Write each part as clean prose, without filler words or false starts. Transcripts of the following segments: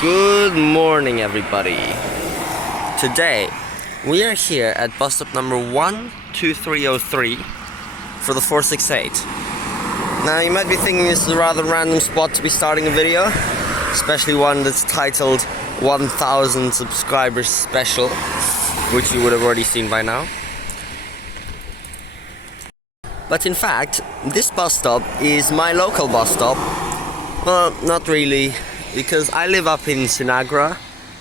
Good morning, everybody. Today we are here at bus stop number 12303 for the 468. Now you might be thinking this is a rather random spot to be starting a video, especially one that's titled 1000 subscribers special, which you would have already seen by now. But in fact, this bus stop is my local bus stop. Well, not really, because I live up in Gnangara,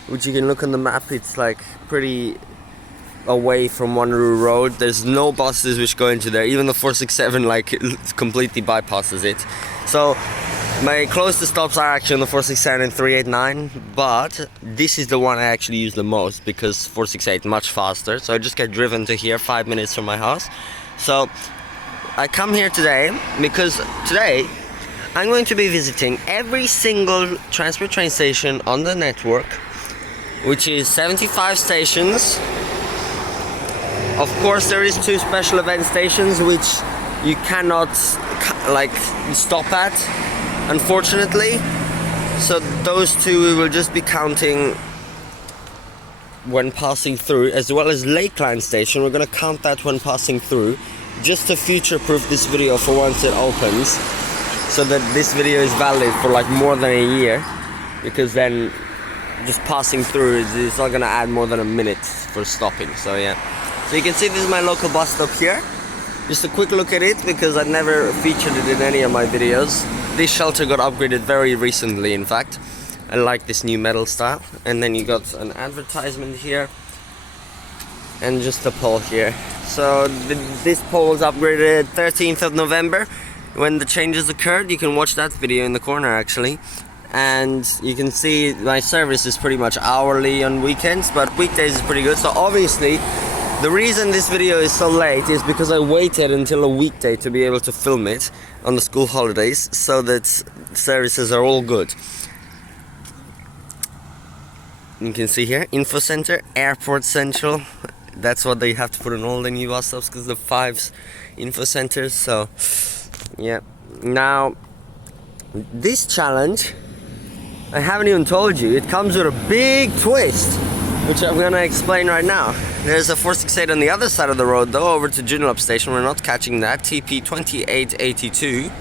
which you can look on the map. It's like pretty away from Wanneroo Road. There's no buses which go into there. Even the 467 like completely bypasses it. So my closest stops are actually on the 467 and 389, but this is the one I actually use the most because 468 much faster. So I just get driven to here 5 minutes from my house. So I come here today because today I'm going to be visiting every single transport train station on the network, which is 75 stations. Of course, there is 2 special event stations which you cannot like stop at, unfortunately. So those 2 we will just be counting when passing through, as well as Lakeland Station. We're going to count that when passing through, just to future-proof this video for once it opens, so that this video is valid for like more than a year, because then just passing through is not going to add more than a minute for stopping. So yeah, so you can see this is my local bus stop here. Just a quick look at it, because I never featured it in any of my videos. This shelter got upgraded very recently, in fact. I like this new metal style. And then you got an advertisement here and just a pole here. So this pole was upgraded 13th of November when the changes occurred. You can watch that video in the corner actually, and you can see my service is pretty much hourly on weekends, but weekdays is pretty good. So obviously the reason this video is so late is because I waited until a weekday to be able to film it on the school holidays, so that services are all good. You can see here, Info Center, Airport Central. That's what they have to put on all the new bus stops, because the 5's Info Centers. So yeah, now this challenge, I haven't even told you, it comes with a big twist, which I'm gonna explain right now. There's a 468 on the other side of the road though, over to Joondalup Station. We're not catching that, TP 2882.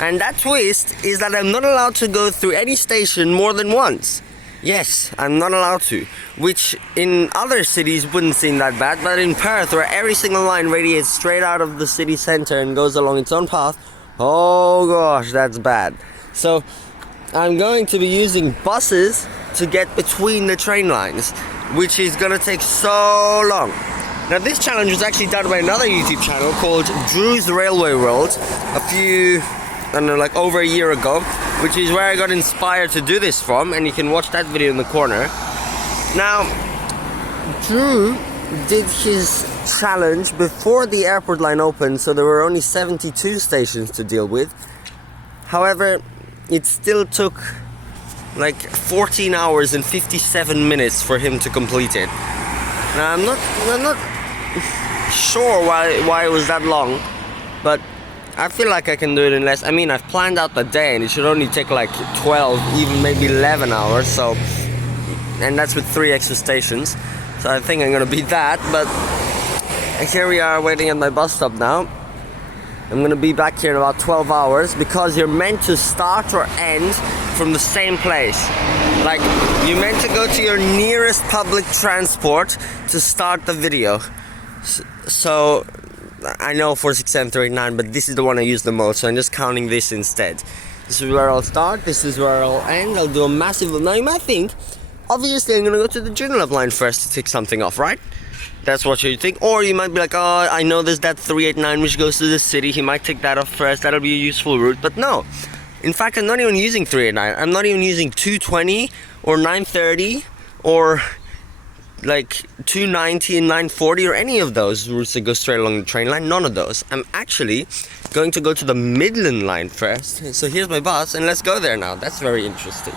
And that twist is that I'm not allowed to go through any station more than once. Yes, I'm not allowed to, which in other cities wouldn't seem that bad, but in Perth, where every single line radiates straight out of the city centre and goes along its own path, oh gosh, that's bad. So I'm going to be using buses to get between the train lines, which is going to take so long. Now this challenge was actually done by another YouTube channel called Drew's Railway World I don't know, like over a year ago, which is where I got inspired to do this from, and you can watch that video in the corner. Now, Drew did his challenge before the airport line opened, so there were only 72 stations to deal with. However, it still took like 14 hours and 57 minutes for him to complete it. Now, I'm not sure why it was that long, but I feel like I can do it in less. I mean, I've planned out the day and it should only take like 12, even maybe 11 hours. So, and that's with 3 extra stations. So I think I'm gonna beat that. But here we are waiting at my bus stop now. I'm gonna be back here in about 12 hours, because you're meant to start or end from the same place. Like, you're meant to go to your nearest public transport to start the video. So I know 467, 389, but this is the one I use the most, so I'm just counting this instead. This is where I'll start, this is where I'll end. I'll do a massive... Now you might think, obviously I'm going to go to the Joondalup line first to tick something off, right? That's what you think. Or you might be like, oh, I know there's that 389 which goes to the city, he might tick that off first, that'll be a useful route. But no, in fact I'm not even using 389, I'm not even using 220 or 930 or like 290 and 940 or any of those routes that go straight along the train line. None of those. I'm actually going to go to the Midland line first. So here's my bus, and let's go there now. That's very interesting.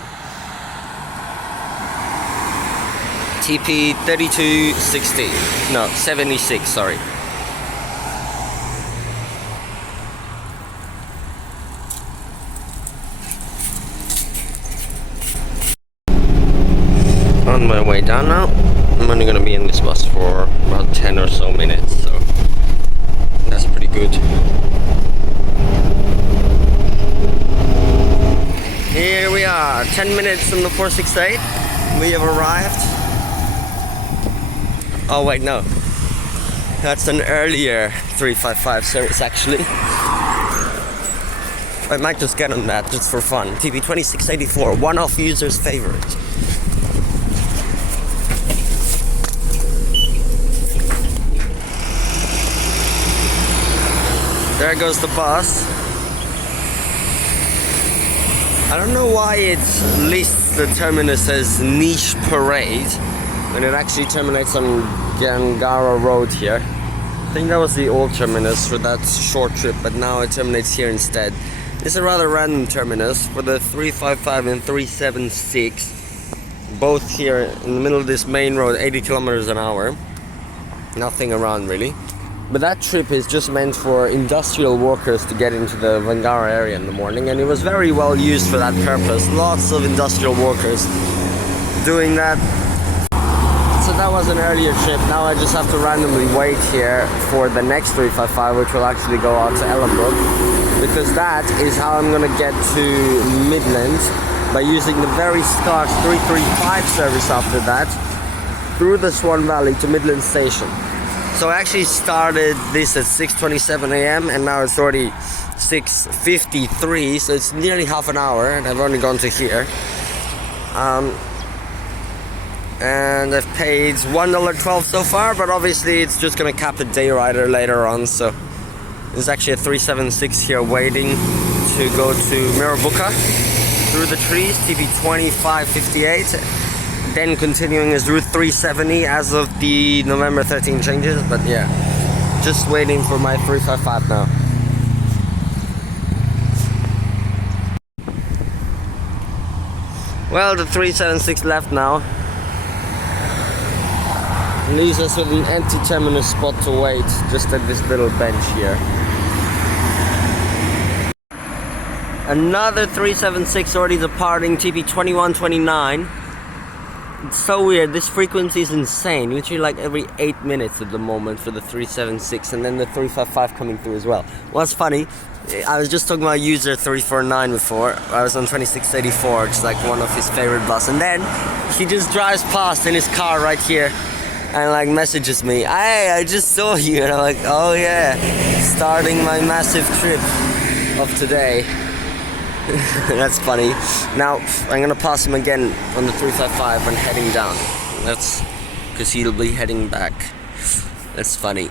TP 3260. No, 76, sorry. on my way down now. I'm only gonna be in this bus for about 10 or so minutes, so that's pretty good. Here we are, 10 minutes on the 468. We have arrived. Oh wait, no. That's an earlier 355 service actually. I might just get on that just for fun. TV 2684, one-off user's favorite. There goes the bus. I don't know why it lists the terminus as Niche Parade when it actually terminates on Gnangara Road here. I think that was the old terminus for that short trip, but now it terminates here instead. It's a rather random terminus for the 355 and 376, both here in the middle of this main road, 80 kilometers an hour. Nothing around really. But that trip is just meant for industrial workers to get into the Wangara area in the morning, and it was very well used for that purpose. Lots of industrial workers doing that. So that was an earlier trip. Now I just have to randomly wait here for the next 355, which will actually go out to Ellenbrook, because that is how I'm going to get to Midland by using the very scarce 335 service after that through the Swan Valley to Midland Station. So I actually started this at 6:27 a.m. and now it's already 6:53, so it's nearly half an hour and I've only gone to here. And I've paid $1.12 so far, but obviously it's just going to cap a day rider later on, so there's actually a 376 here waiting to go to Mirrabooka through the trees, TV 2558, then continuing as Route 370 as of the November 13 changes, but yeah, just waiting for my 355 now. Well, the 376 left now. Leaves us with an empty terminus spot to wait just at this little bench here. Another 376 already departing, TP 2129. It's so weird, this frequency is insane. Literally like every 8 minutes at the moment for the 376, and then the 355 coming through as well. What's funny, I was just talking about user 349 before. I was on 2684, it's like one of his favorite buses, and then he just drives past in his car right here and like messages me, "Hey, I just saw you," and I'm like, "Oh yeah, starting my massive trip of today." That's funny. Now I'm gonna pass him again on the 355 when heading down. That's because he'll be heading back. That's funny.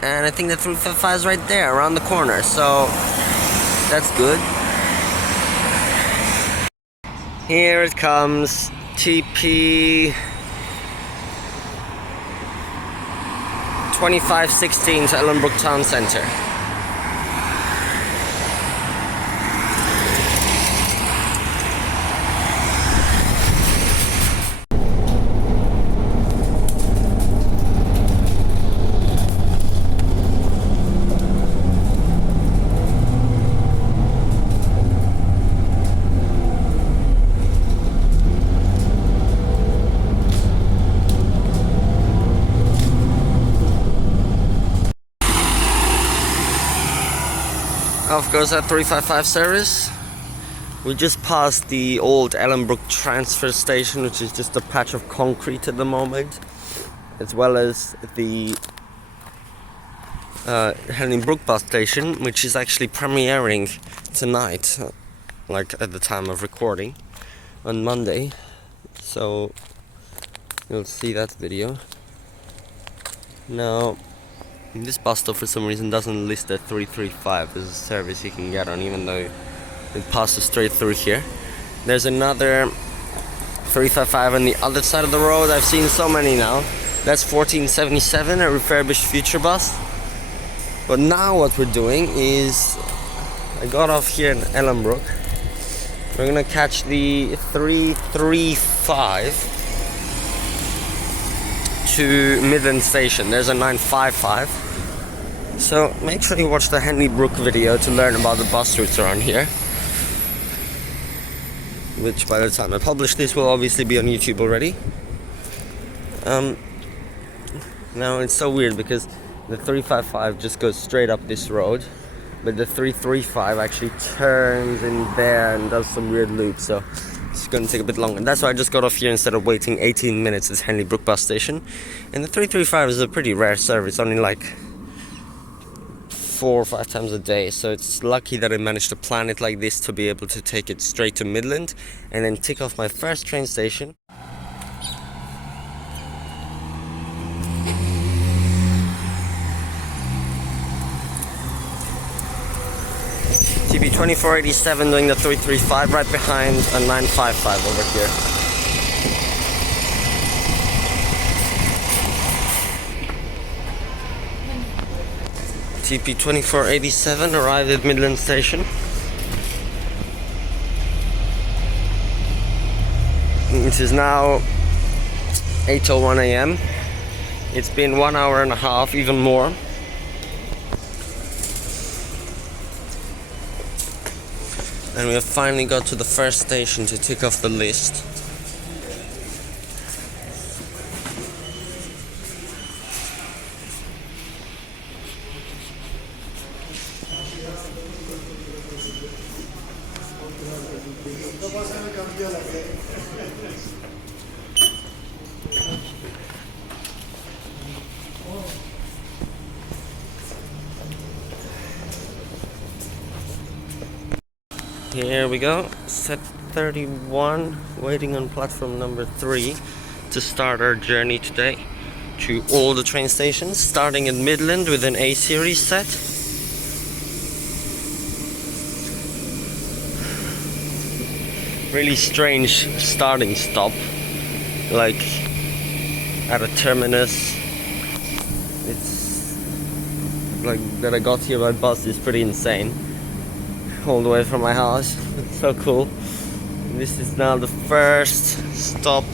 And I think the 355 is right there around the corner, so that's good. Here it comes, TP 2516 to Ellenbrook Town Centre. Off goes that 355 service. We just passed the old Ellenbrook transfer station, which is just a patch of concrete at the moment, as well as the Ellenbrook bus station, which is actually premiering tonight, like at the time of recording, on Monday. So you'll see that video. Now, this bus stop for some reason doesn't list the 335 as a service you can get on, even though it passes straight through here. There's another 355 on the other side of the road. I've seen so many now. That's 1477, a refurbished future bus. But now what we're doing is, I got off here in Ellenbrook. We're gonna catch the 335 to Midland Station. There's a 955. So make sure you watch the Henley Brook video to learn about the bus routes around here. which by the time I publish this will obviously be on YouTube already. Now it's so weird because the 355 just goes straight up this road, but the 335 actually turns in there and does some weird loops, so it's going to take a bit longer. That's why I just got off here instead of waiting 18 minutes at Ellenbrook bus station. And the 335 is a pretty rare service, only like 4 or 5 times a day, so it's lucky that I managed to plan it like this to be able to take it straight to Midland and then tick off my first train station. TP 2487 doing the 335 right behind a 955 over here. TP 2487 arrived at Midland Station. It is now 8:01 AM. It's been 1 hour and a half, even more. And we have finally got to the first station to tick off the list. Here we go, set 31, waiting on platform number 3 to start our journey today to all the train stations, starting at Midland with an A series set. Really strange starting stop, like at a terminus. It's like that I got here by bus is pretty insane. All the way from my house. It's so cool. This is now the first stop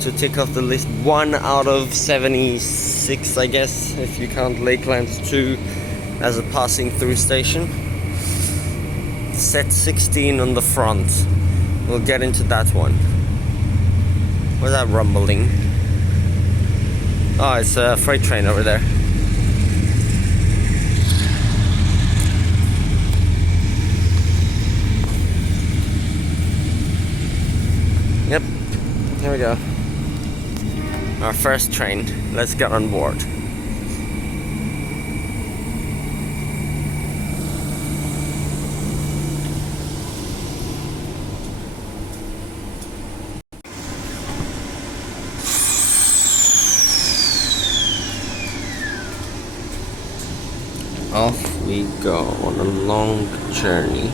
to tick off the list. 1 out of 76, I guess, if you count Lakelands 2 as a passing through station. Set 16 on the front. We'll get into that one. What's that rumbling? Oh, it's a freight train over there. Yep, here we go. Our first train. Let's get on board. Off we go on a long journey.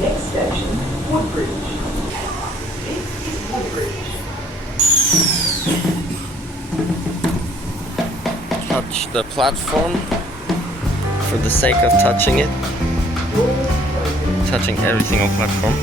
Next station, Woodbridge. This is Woodbridge. Touch the platform for the sake of touching it. Touching everything on platform.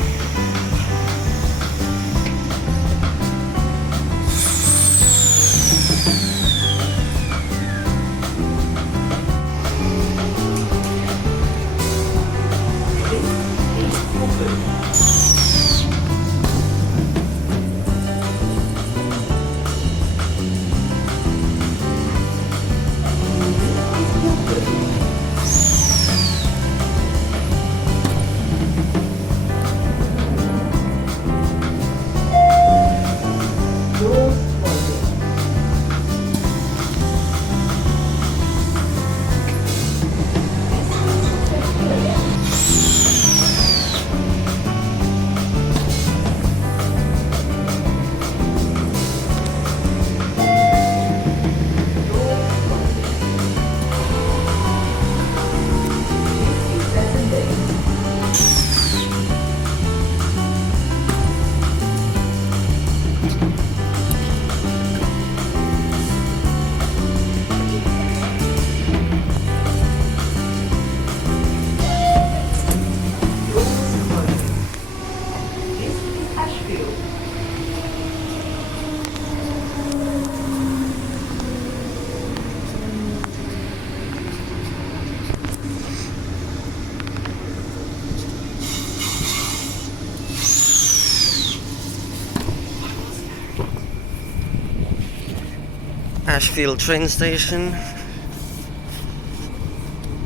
Ashfield train station.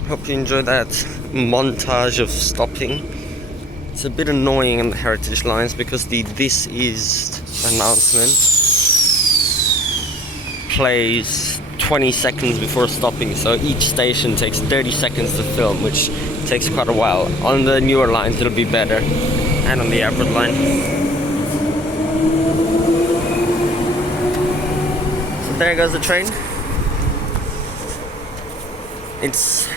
Hope you enjoy that montage of stopping. It's a bit annoying in the heritage lines because the "this is" announcement plays 20 seconds before stopping, so each station takes 30 seconds to film, which takes quite a while. On the newer lines it'll be better, and on the airport line. So there goes the train. It's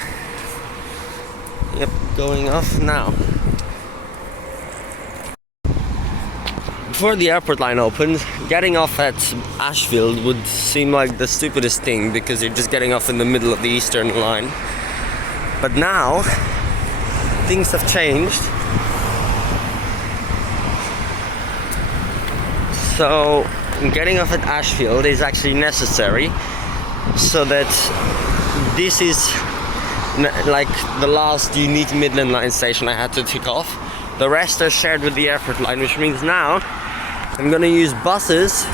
going off now. Before the airport line opened, getting off at Ashfield would seem like the stupidest thing because you're just getting off in the middle of the eastern line. But now, things have changed. So, getting off at Ashfield is actually necessary so that this is like the last unique Midland line station I had to tick off. The rest are shared with the airport line, which means now I'm gonna use buses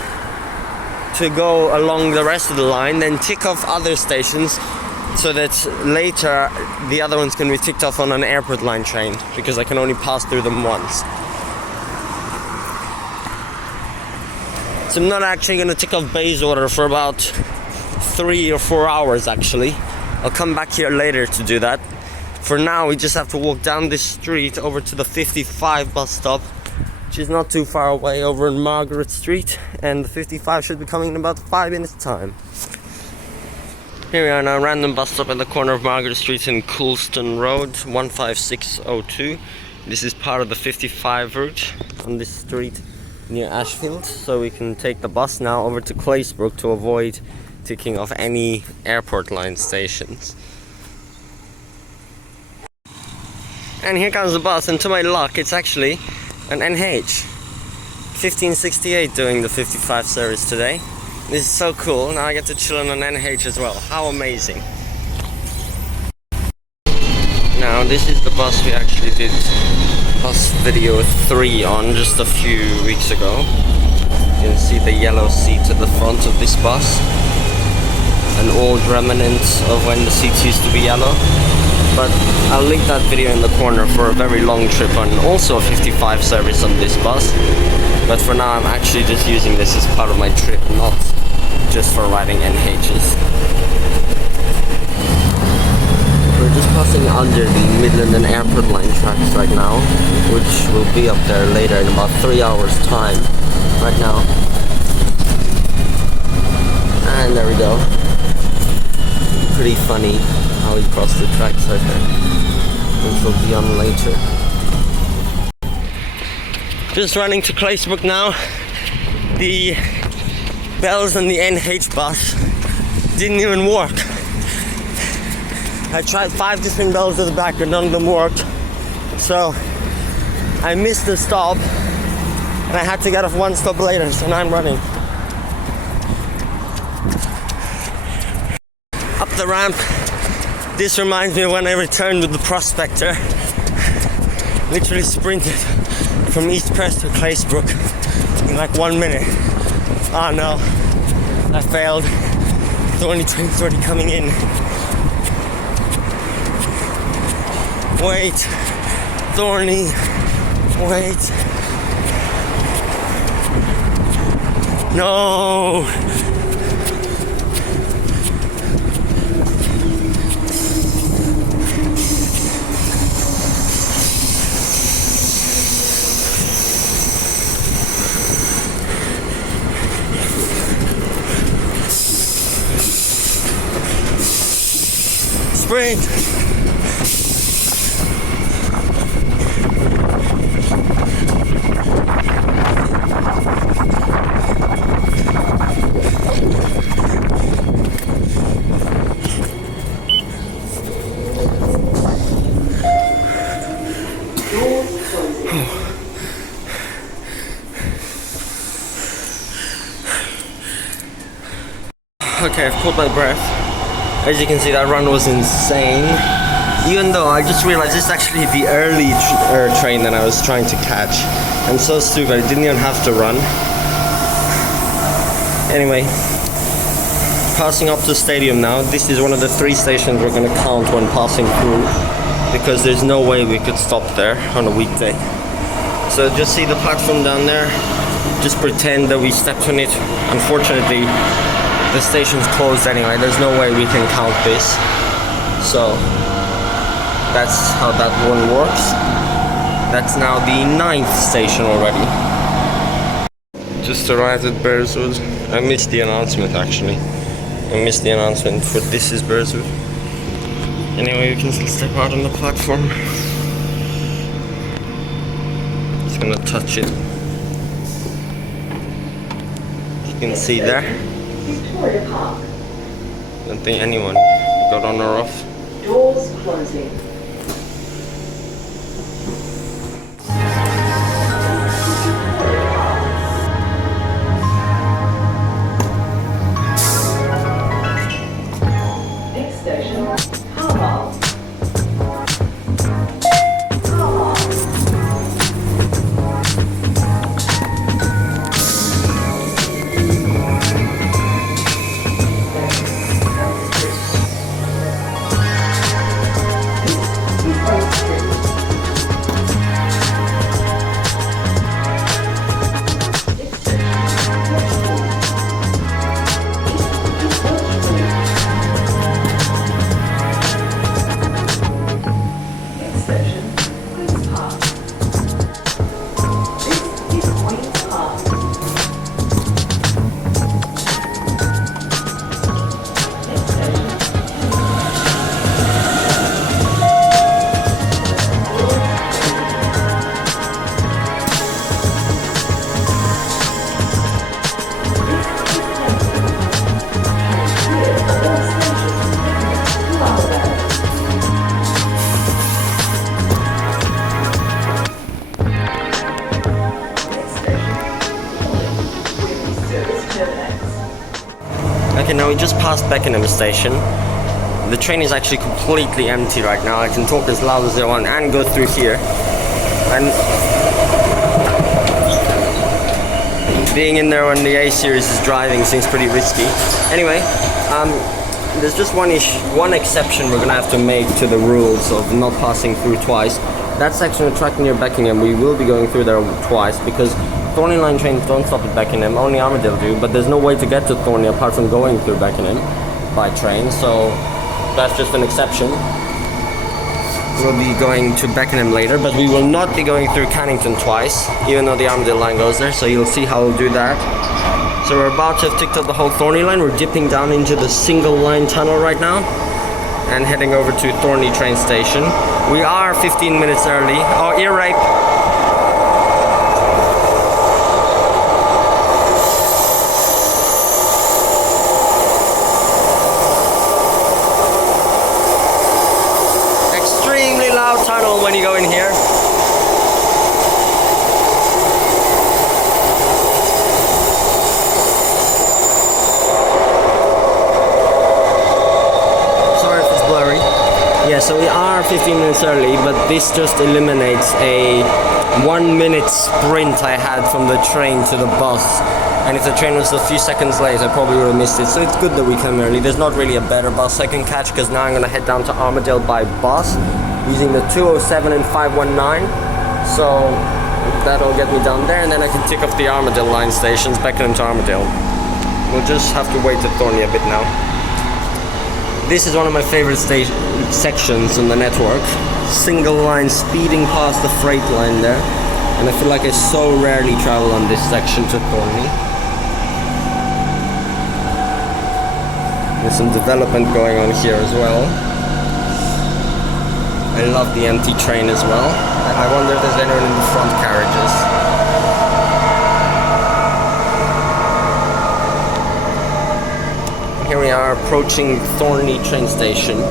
to go along the rest of the line, then tick off other stations so that later the other ones can be ticked off on an airport line train because I can only pass through them once. So I'm not actually gonna tick off Bayswater for about 3 or 4 hours actually. I'll come back here later to do that. For now, we just have to walk down this street over to the 55 bus stop, which is not too far away over in Margaret Street, and the 55 should be coming in about 5 minutes time. Here we are now, random bus stop at the corner of Margaret Street and Coulston Road, 15602. This is part of the 55 route on this street near Ashfield, so we can take the bus now over to Claisebrook to avoid ticking off any airport line stations. And here comes the bus, and to my luck it's actually an NH 1568 doing the 55 service today. This is so cool. Now I get to chill on an NH as well. How amazing. Now this is the bus we actually did bus video 3 on just a few weeks ago. You can see the yellow seat at the front of this bus, an old remnant of when the seats used to be yellow. But I'll link that video in the corner for a very long trip on also a 55 service on this bus. But for now I'm actually just using this as part of my trip, not just for riding NHs. We're just passing under the Midland and Airport line tracks right now, which will be up there later in about 3 hours time right now. And there we go. Pretty funny how we cross the tracks right there, which will be on later. Just running to Claisebrook now. The bells on the NH bus didn't even work. I tried 5 different bells at the back but none of them worked. So I missed the stop and I had to get off one stop later, so now I'm running. Up the ramp. This reminds me of when I returned with the Prospector. Literally sprinted from East Perth to Claisebrook in like 1 minute. Oh no, I failed. The only train's already coming in. Wait, Thornlie, wait. No. Sprint. Okay, I've caught my breath. As you can see, that run was insane. Even though I just realized this is actually the early train that I was trying to catch. I'm so stupid, I didn't even have to run. Anyway, Passing up to the stadium now. This is one of the 3 stations we're going to count when passing through, because there's no way we could stop there on a weekday. So just see the platform down there. Just pretend that we stepped on it. Unfortunately, the station's closed anyway. There's no way we can count this. So that's how that one works. That's now the 9th station already. Just arrived at Bearswood. I missed the announcement actually. I missed the announcement for this is Bearswood. Anyway, we can still step out on the platform. Just gonna touch it. You can see there. Victoria Park. Don't think anyone got on or off. Doors closing. Next station, Carlisle. Okay, now we just passed Beckenham Station. The train is actually completely empty right now. I can talk as loud as I want and go through here. And being in there when the A series is driving seems pretty risky. Anyway, there's just one exception we're gonna have to make to the rules of not passing through twice. That section of track near Beckenham, we will be going through there twice because Thornlie line trains don't stop at Beckenham, only Armadale do, but there's no way to get to Thornlie apart from going through Beckenham by train, so that's just an exception. We'll be going to Beckenham later, but we will not be going through Cannington twice, even though the Armadale line goes there, so you'll see how we'll do that. So we're about to have ticked up the whole Thornlie line. We're dipping down into the single line tunnel right now and heading over to Thornlie train station. We are 15 minutes early. Oh, ear rape! Tunnel when you go in here. Sorry if it's blurry. Yeah, so we are 15 minutes early, but this just eliminates a 1 minute sprint I had from the train to the bus. And if the train was a few seconds late, I probably would have missed it. So it's good that we come early. There's not really a better bus I can catch because now I'm going to head down to Armadale by bus using the 207 and 519. So that'll get me down there and then I can tick off the Armadale line stations, Beckenham to Armadale. We'll just have to wait at Thornlie a bit now. This is one of my favorite sections on the network. Single line speeding past the freight line there. And I feel like I so rarely travel on this section to Thornlie. There's some development going on here as well. I love the empty train as well. I wonder if there's anyone in the front carriages. Here we are approaching Thornlie train station.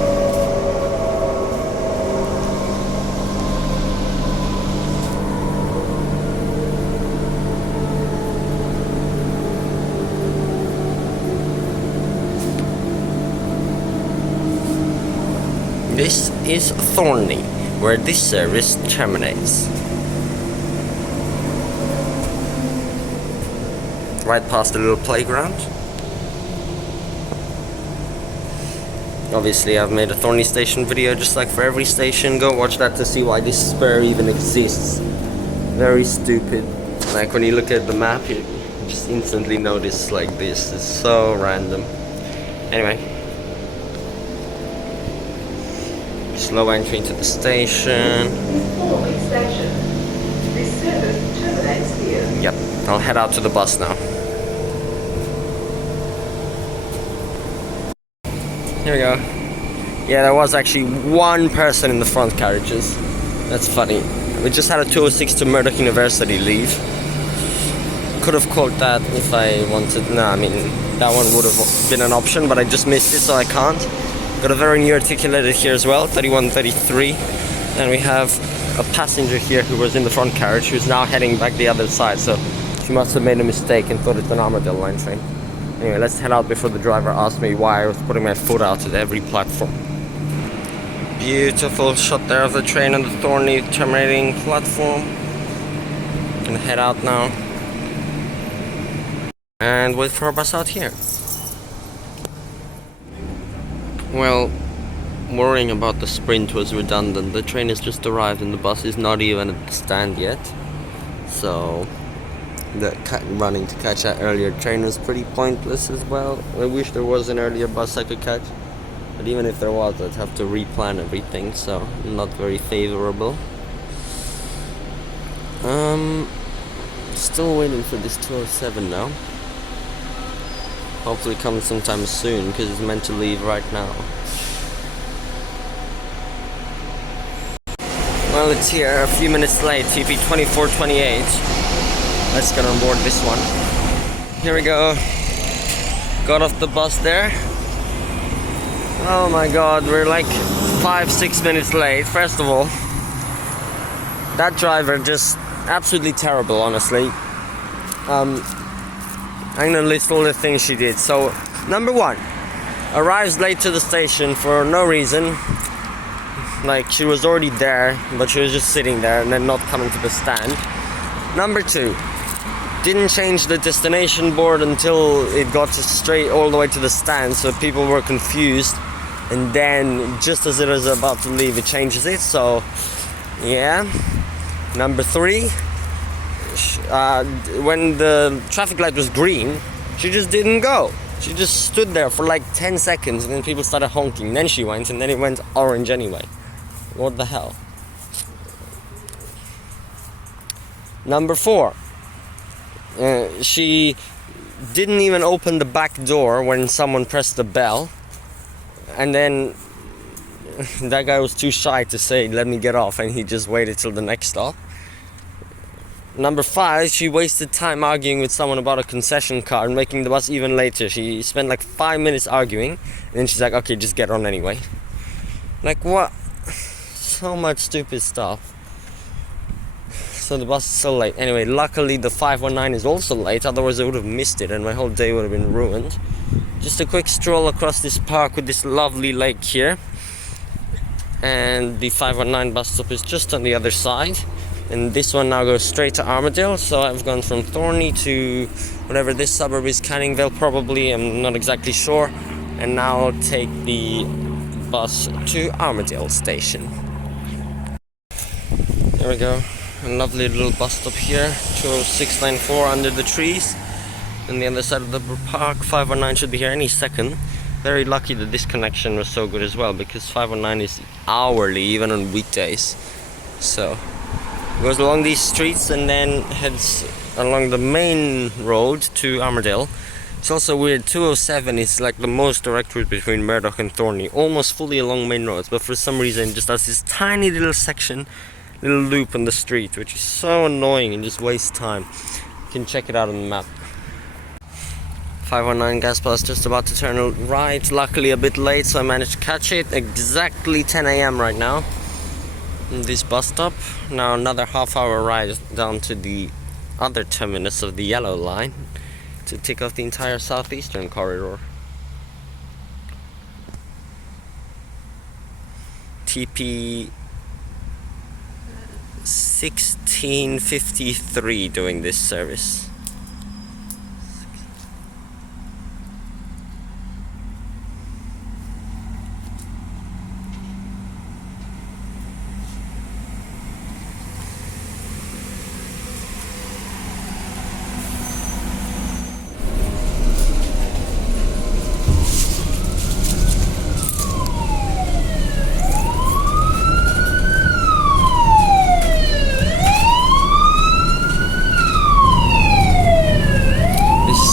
This is Thornlie, where this service terminates. Right past the little playground. Obviously, I've made a Thornlie Station video just like for every station. Go watch that to see why this spur even exists. Very stupid. Like when you look at the map, you just instantly notice like this. It's so random. Anyway. Slow entry into the station. Thornlie Station. This service terminates here. Yep, I'll head out to the bus now. Here we go. Yeah, there was actually one person in the front carriages. That's funny. We just had a 206 to Murdoch University leave. Could have caught that if I wanted. No, I mean, that one would have been an option, but I just missed it, so I can't. Got a very new articulated here as well, 3133. And we have a passenger here who was in the front carriage who's now heading back the other side, so she must have made a mistake and thought it's an Armadale line train. Anyway, let's head out before the driver asks me why I was putting my foot out at every platform. Beautiful shot there of the train on the Thornlie terminating platform. Gonna head out now and wait for our bus out here. Well, worrying about the sprint was redundant. The train has just arrived and the bus is not even at the stand yet. So running to catch that earlier train was pretty pointless as well. I wish there was an earlier bus I could catch, but even if there was, I'd have to replan everything, so not very favorable. Still waiting for this 207 now. Hopefully it comes sometime soon because it's meant to leave right now. Well, it's here, a few minutes late, TP 2428. Let's get on board this one. Here we go. Got off the bus there. Oh my god, we're like 5-6 minutes late. First of all, that driver just absolutely terrible, honestly. I'm gonna list all the things she did. So, number one, arrives late to the station for no reason. Like, she was already there, but she was just sitting there and then not coming to the stand. Number two, didn't change the destination board until it got straight all the way to the stand, so people were confused. And then, just as it was about to leave, it changes it, so, yeah. Number three, when the traffic light was green, she just didn't go. She just stood there for like 10 seconds, and then people started honking. Then she went, and then it went orange anyway. What the hell? Number four, she didn't even open the back door when someone pressed the bell. And then that guy was too shy to say, let me get off, and he just waited till the next stop. Number five, she wasted time arguing with someone about a concession card, making the bus even later. She spent like 5 minutes arguing, and then she's like, okay, just get on anyway. Like, what? So much stupid stuff. So the bus is so late. Anyway, luckily the 519 is also late, otherwise I would have missed it and my whole day would have been ruined. Just a quick stroll across this park with this lovely lake here. And the 519 bus stop is just on the other side. And this one now goes straight to Armadale. So I've gone from Thornlie to whatever this suburb is, Cannington probably, I'm not exactly sure. And now I'll take the bus to Armadale Station. There we go. A lovely little bus stop here, 20694 under the trees. And the other side of the park, 519 should be here any second. Very lucky that this connection was so good as well, because 519 is hourly, even on weekdays. So, goes along these streets and then heads along the main road to Armadale. It's also weird, 207 is like the most direct route between Murdoch and Thornlie, almost fully along main roads, but for some reason it just has this tiny little section, little loop on the street, which is so annoying and just wastes time. You can check it out on the map. 519 gas bus just about to turn right, luckily a bit late, so I managed to catch it exactly 10 AM right now in this bus stop. Now another half-hour ride down to the other terminus of the yellow line to tick off the entire southeastern corridor. TP 1653 doing this service.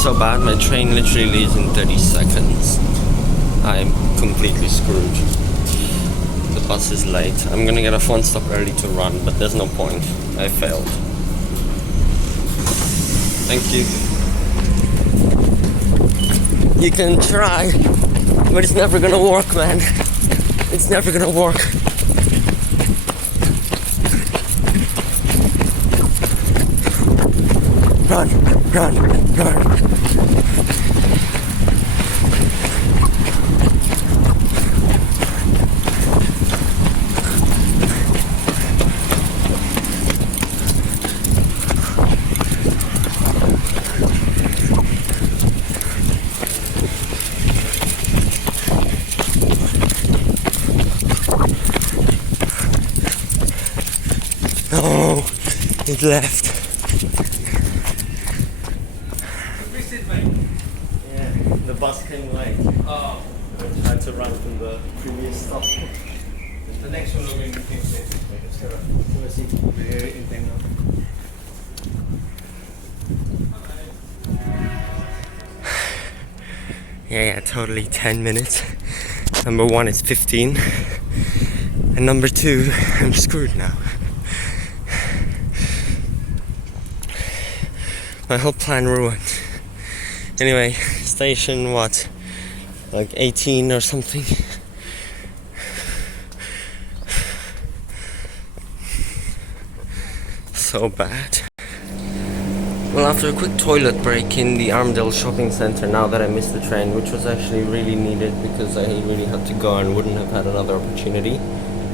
so bad. My train literally leaves in 30 seconds. I'm completely screwed. The bus is late. I'm gonna get off one stop early to run, but there's no point. I failed. Thank you. You can try, but it's never gonna work, man. It's never gonna work. Run, run, run. Oh, it left. Yeah, the bus came late. Oh, I tried to run from the previous stop. the next one will be in the King Station. Yeah, totally 10 minutes. Number 1 is 15. And number 2, I'm screwed now. My whole plan ruined. Anyway, station what? Like 18 or something. So bad. Well, after a quick toilet break in the Armadale shopping centre, now that I missed the train, which was actually really needed because I really had to go and wouldn't have had another opportunity.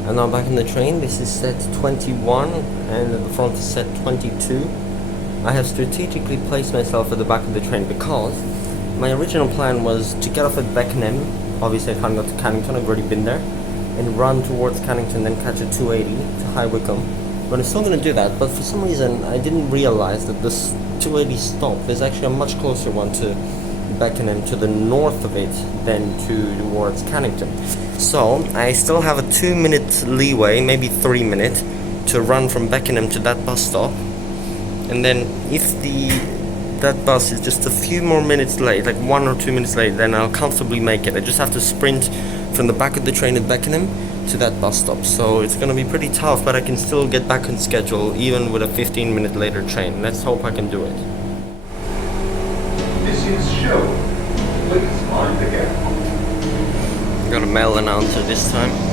And now back in the train. This is set 21 and the front is set 22. I have strategically placed myself at the back of the train because my original plan was to get off at Beckenham. Obviously I can't go to Cannington, I've already been there, and run towards Cannington, then catch a 280 to High Wycombe. But I'm still going to do that, but for some reason I didn't realise that this 280 stop is actually a much closer one to Beckenham, to the north of it, than towards Cannington. So I still have a 2 minute leeway, maybe 3 minutes, to run from Beckenham to that bus stop. And then if that bus is just a few more minutes late, like 1 or 2 minutes late, then I'll comfortably make it. I just have to sprint from the back of the train at Beckenham to that bus stop. So it's going to be pretty tough, but I can still get back on schedule even with a 15-minute later train. Let's hope I can do it. This is show. Please mind the gap. Got a male announcer this time.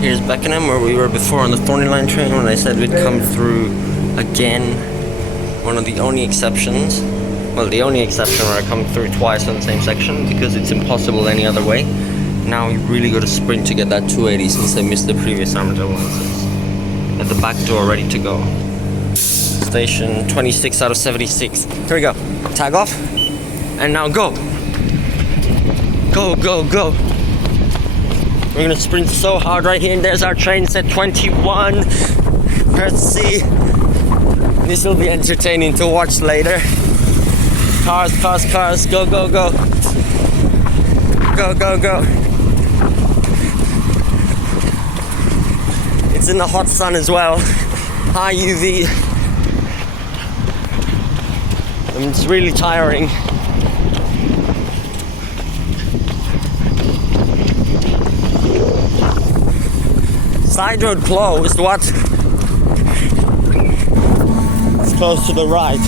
Here's Beckenham, where we were before on the Thornlie line train when I said we'd come through again. One of the only exceptions. Well, the only exception where I come through twice on the same section because it's impossible any other way. Now you really got to sprint to get that 280 since I missed the previous Armadale ones. At the back door, ready to go. Station 26 out of 76. Here we go. Tag off. And now go. Go, go, go. We're gonna sprint so hard right here, and there's our train set 21. Perth C. This will be entertaining to watch later. Cars, cars, cars, go, go, go. Go, go, go. It's in the hot sun as well. High UV. And it's really tiring. Side road closed, what? It's close to the right.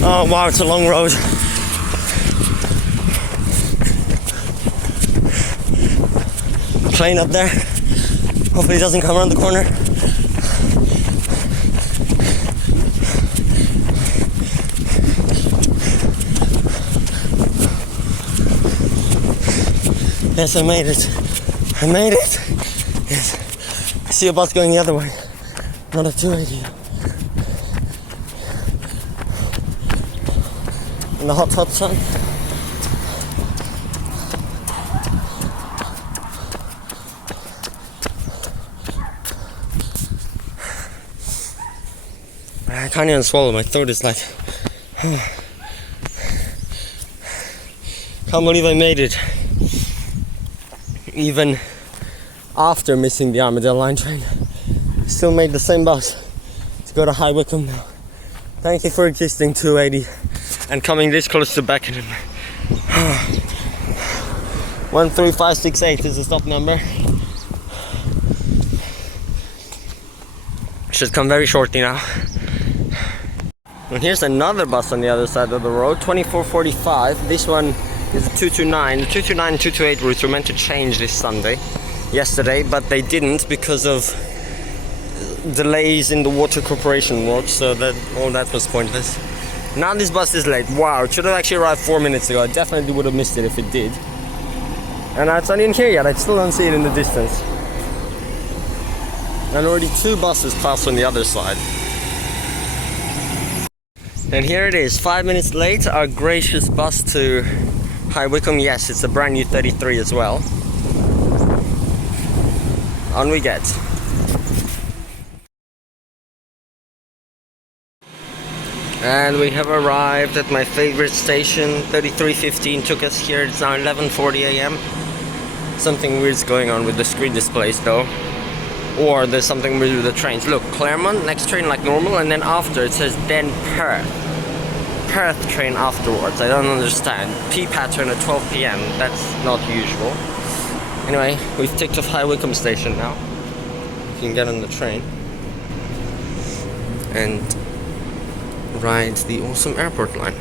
Oh wow, it's a long road. Plane up there. Hopefully it doesn't come around the corner. Yes, I made it. I made it. Yes. I see a bus going the other way. Not a 280. In the hot, hot sun. I can't even swallow. My throat is like... Can't believe I made it. Even after missing the Armadale line train. Still made the same bus to go to High Wycombe now. Thank you for existing, 280, and coming this close to Beckenham. 13568 is the stop number. Should come very shortly now. And here's another bus on the other side of the road, 2445. This one is a 229. The 229 and 228 routes were meant to change this yesterday, but they didn't because of delays in the water corporation work, so that all that was pointless. Now this bus is late. Wow, it should have actually arrived 4 minutes ago. I definitely would have missed it if it did. And it's not in here yet. I still don't see it in the distance. And already 2 buses passed on the other side. And here it is, 5 minutes late, our gracious bus to High Wycombe. Yes, it's a brand new 33 as well. On we get. And we have arrived at my favorite station. 33:15 took us here. It's now 11:40 a.m. Something weird's going on with the screen displays though. Or there's something weird with the trains. Look, Claremont, next train like normal, and then after it says then Perth. Perth train afterwards. I don't understand. P pattern at 12 p.m. That's not usual. Anyway, we've ticked off High Wycombe Station now. You can get on the train and ride the awesome airport line.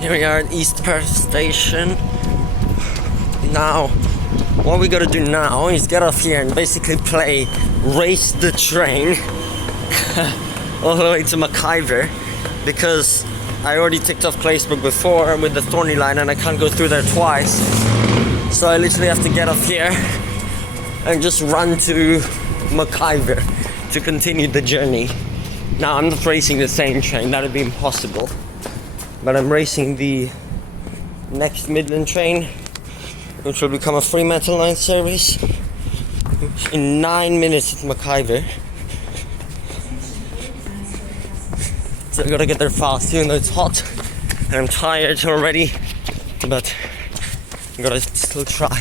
Here we are at East Perth Station. Now, what we gotta do now is get off here and basically play Race the Train all the way to McIver, because I already ticked off Claisebrook before with the Thornlie line and I can't go through there twice. So I literally have to get off here and just run to McIver to continue the journey. Now I'm not racing the same train, that would be impossible. But I'm racing the next Midland train, which will become a Fremantle line service in 9 minutes at McIver. So I gotta get there fast, even though it's hot and I'm tired already, but I gotta still try.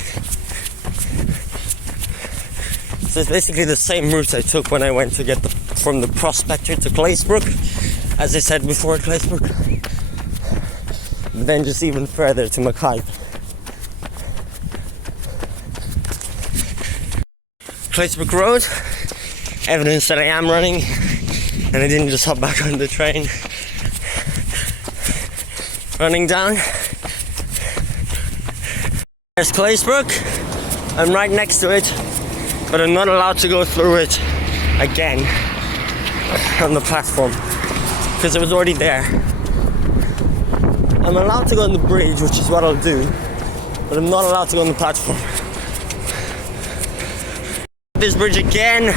So it's basically the same route I took when I went to get from the Prospector to Claisebrook, as I said before, Claisebrook, but then just even further to McIver. Claisebrook Road, evidence that I am running and I didn't just hop back on the train. Running down. There's Claisebrook. I'm right next to it, but I'm not allowed to go through it again on the platform because it was already there. I'm allowed to go on the bridge, which is what I'll do, but I'm not allowed to go on the platform. This bridge again.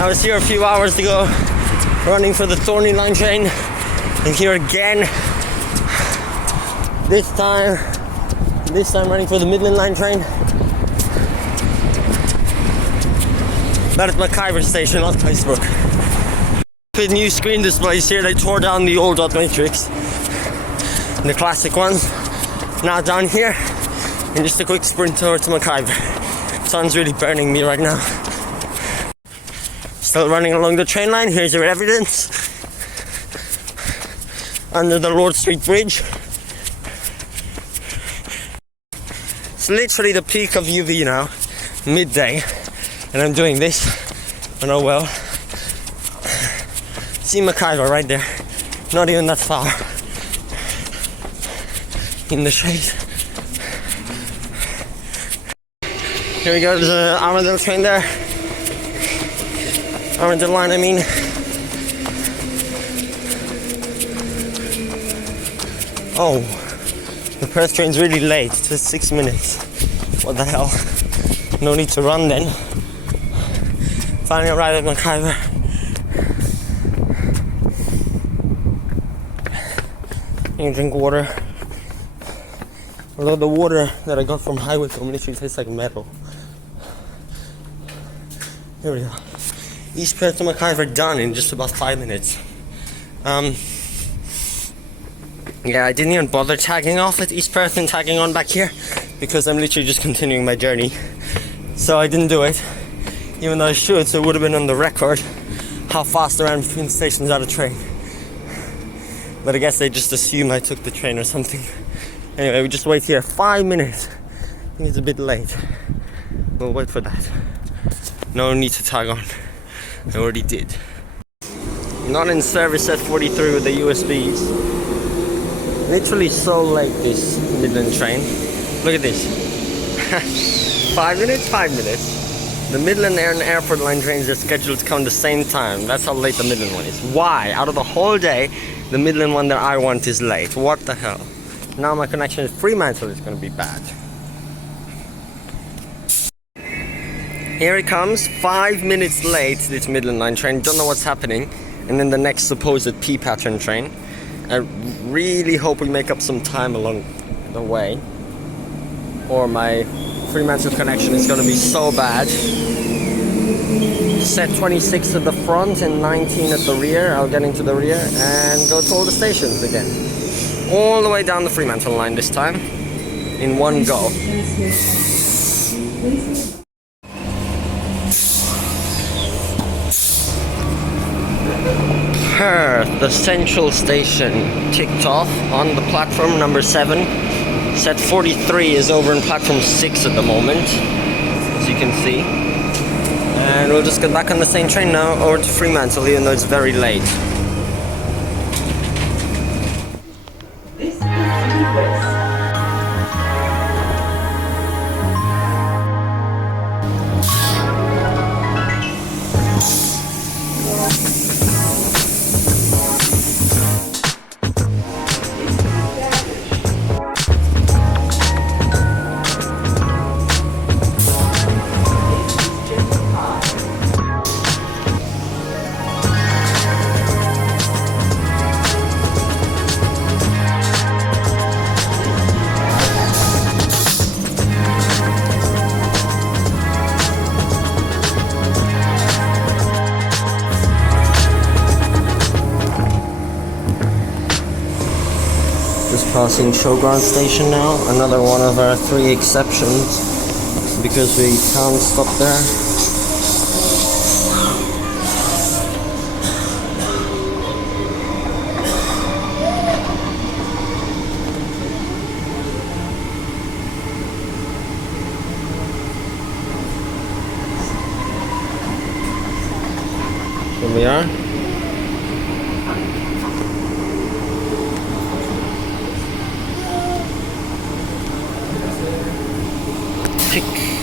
I was here a few hours ago running for the Thornlie line train, and here again. This time running for the Midland line train. But at McIver Station, not Claisebrook. With new screen displays here, they tore down the old dot matrix, the classic ones. Now down here, and just a quick sprint over to McIver. Sun's really burning me right now. Still running along the train line. Here's your evidence. Under the Lord Street Bridge. It's literally the peak of UV now, midday, and I'm doing this. And oh well. See McIver right there. Not even that far. In the shade. Here we go, there's the Armadale train there. Armadale line, I mean. Oh, the Perth train's really late, just 6 minutes. What the hell? No need to run then. Finally arrived at McIver. You can drink water. Although the water that I got from Wycombe literally tastes like metal. Here we go. East Perth to McIver done in just about 5 minutes. Yeah, I didn't even bother tagging off at East Perth and tagging on back here because I'm literally just continuing my journey. So I didn't do it, even though I should, so it would have been on the record how fast I ran between stations out of train. But I guess they just assume I took the train or something. Anyway, we just wait here 5 minutes. I think it's a bit late. We'll wait for that. No need to tag on. I already did. Not in service at 43 with the USBs. Literally so late, this Midland train. Look at this. 5 minutes, 5 minutes. The Midland and Airport line trains are scheduled to come the same time. That's how late the Midland one is. Why? Out of the whole day, the Midland one that I want is late. What the hell? Now my connection with Fremantle is going to be bad. Here it comes, 5 minutes late, this Midland line train. Don't know what's happening. And then the next supposed P pattern train. I really hope we make up some time along the way, or my Fremantle connection is going to be so bad. Set 26 at the front and 19 at the rear. I'll get into the rear and go to all the stations again. All the way down the Fremantle line this time, in one go. Perth, the central station, ticked off on the platform number 7. Set 43 is over in platform 6 at the moment, as you can see. And we'll just get back on the same train now over to Fremantle, even though it's very late. This is West. passing Showground Station now, another one of our 3 exceptions because we can't stop there. Here we are.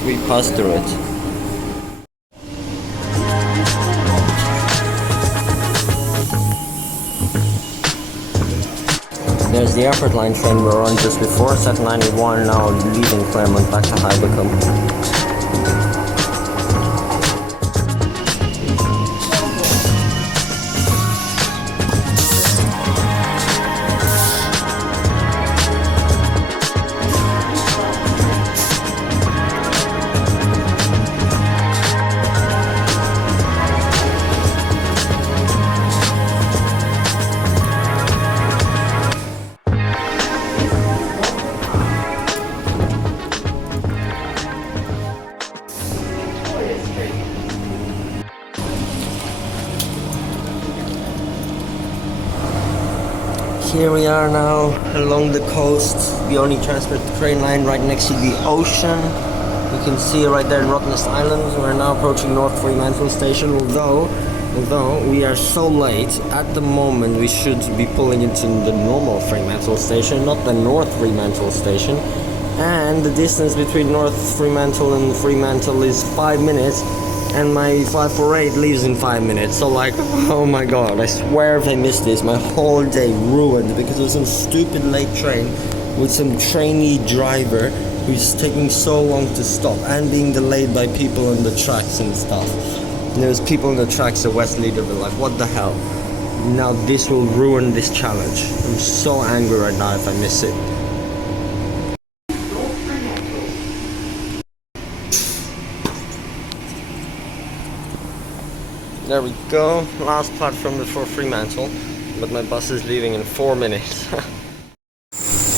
We passed through it. There's the airport line train we were on just before. It's at 91 now, leaving Claremont back to Wycombe. Here we are now along the coast, the only transport train line right next to the ocean. You can see it right there in Rottnest Island. We're now approaching North Fremantle Station, although we are so late. At the moment we should be pulling into the normal Fremantle Station, not the North Fremantle Station. And the distance between North Fremantle and Fremantle is 5 minutes. And my 548 leaves in 5 minutes, so like, oh my god, I swear if I miss this, my whole day ruined because of some stupid late train with some trainee driver who's taking so long to stop and being delayed by people on the tracks and stuff. And there's people on the tracks at West Leaderville, like, what the hell? Now this will ruin this challenge. I'm so angry right now if I miss it. There we go, last platform before Fremantle, but my bus is leaving in 4 minutes.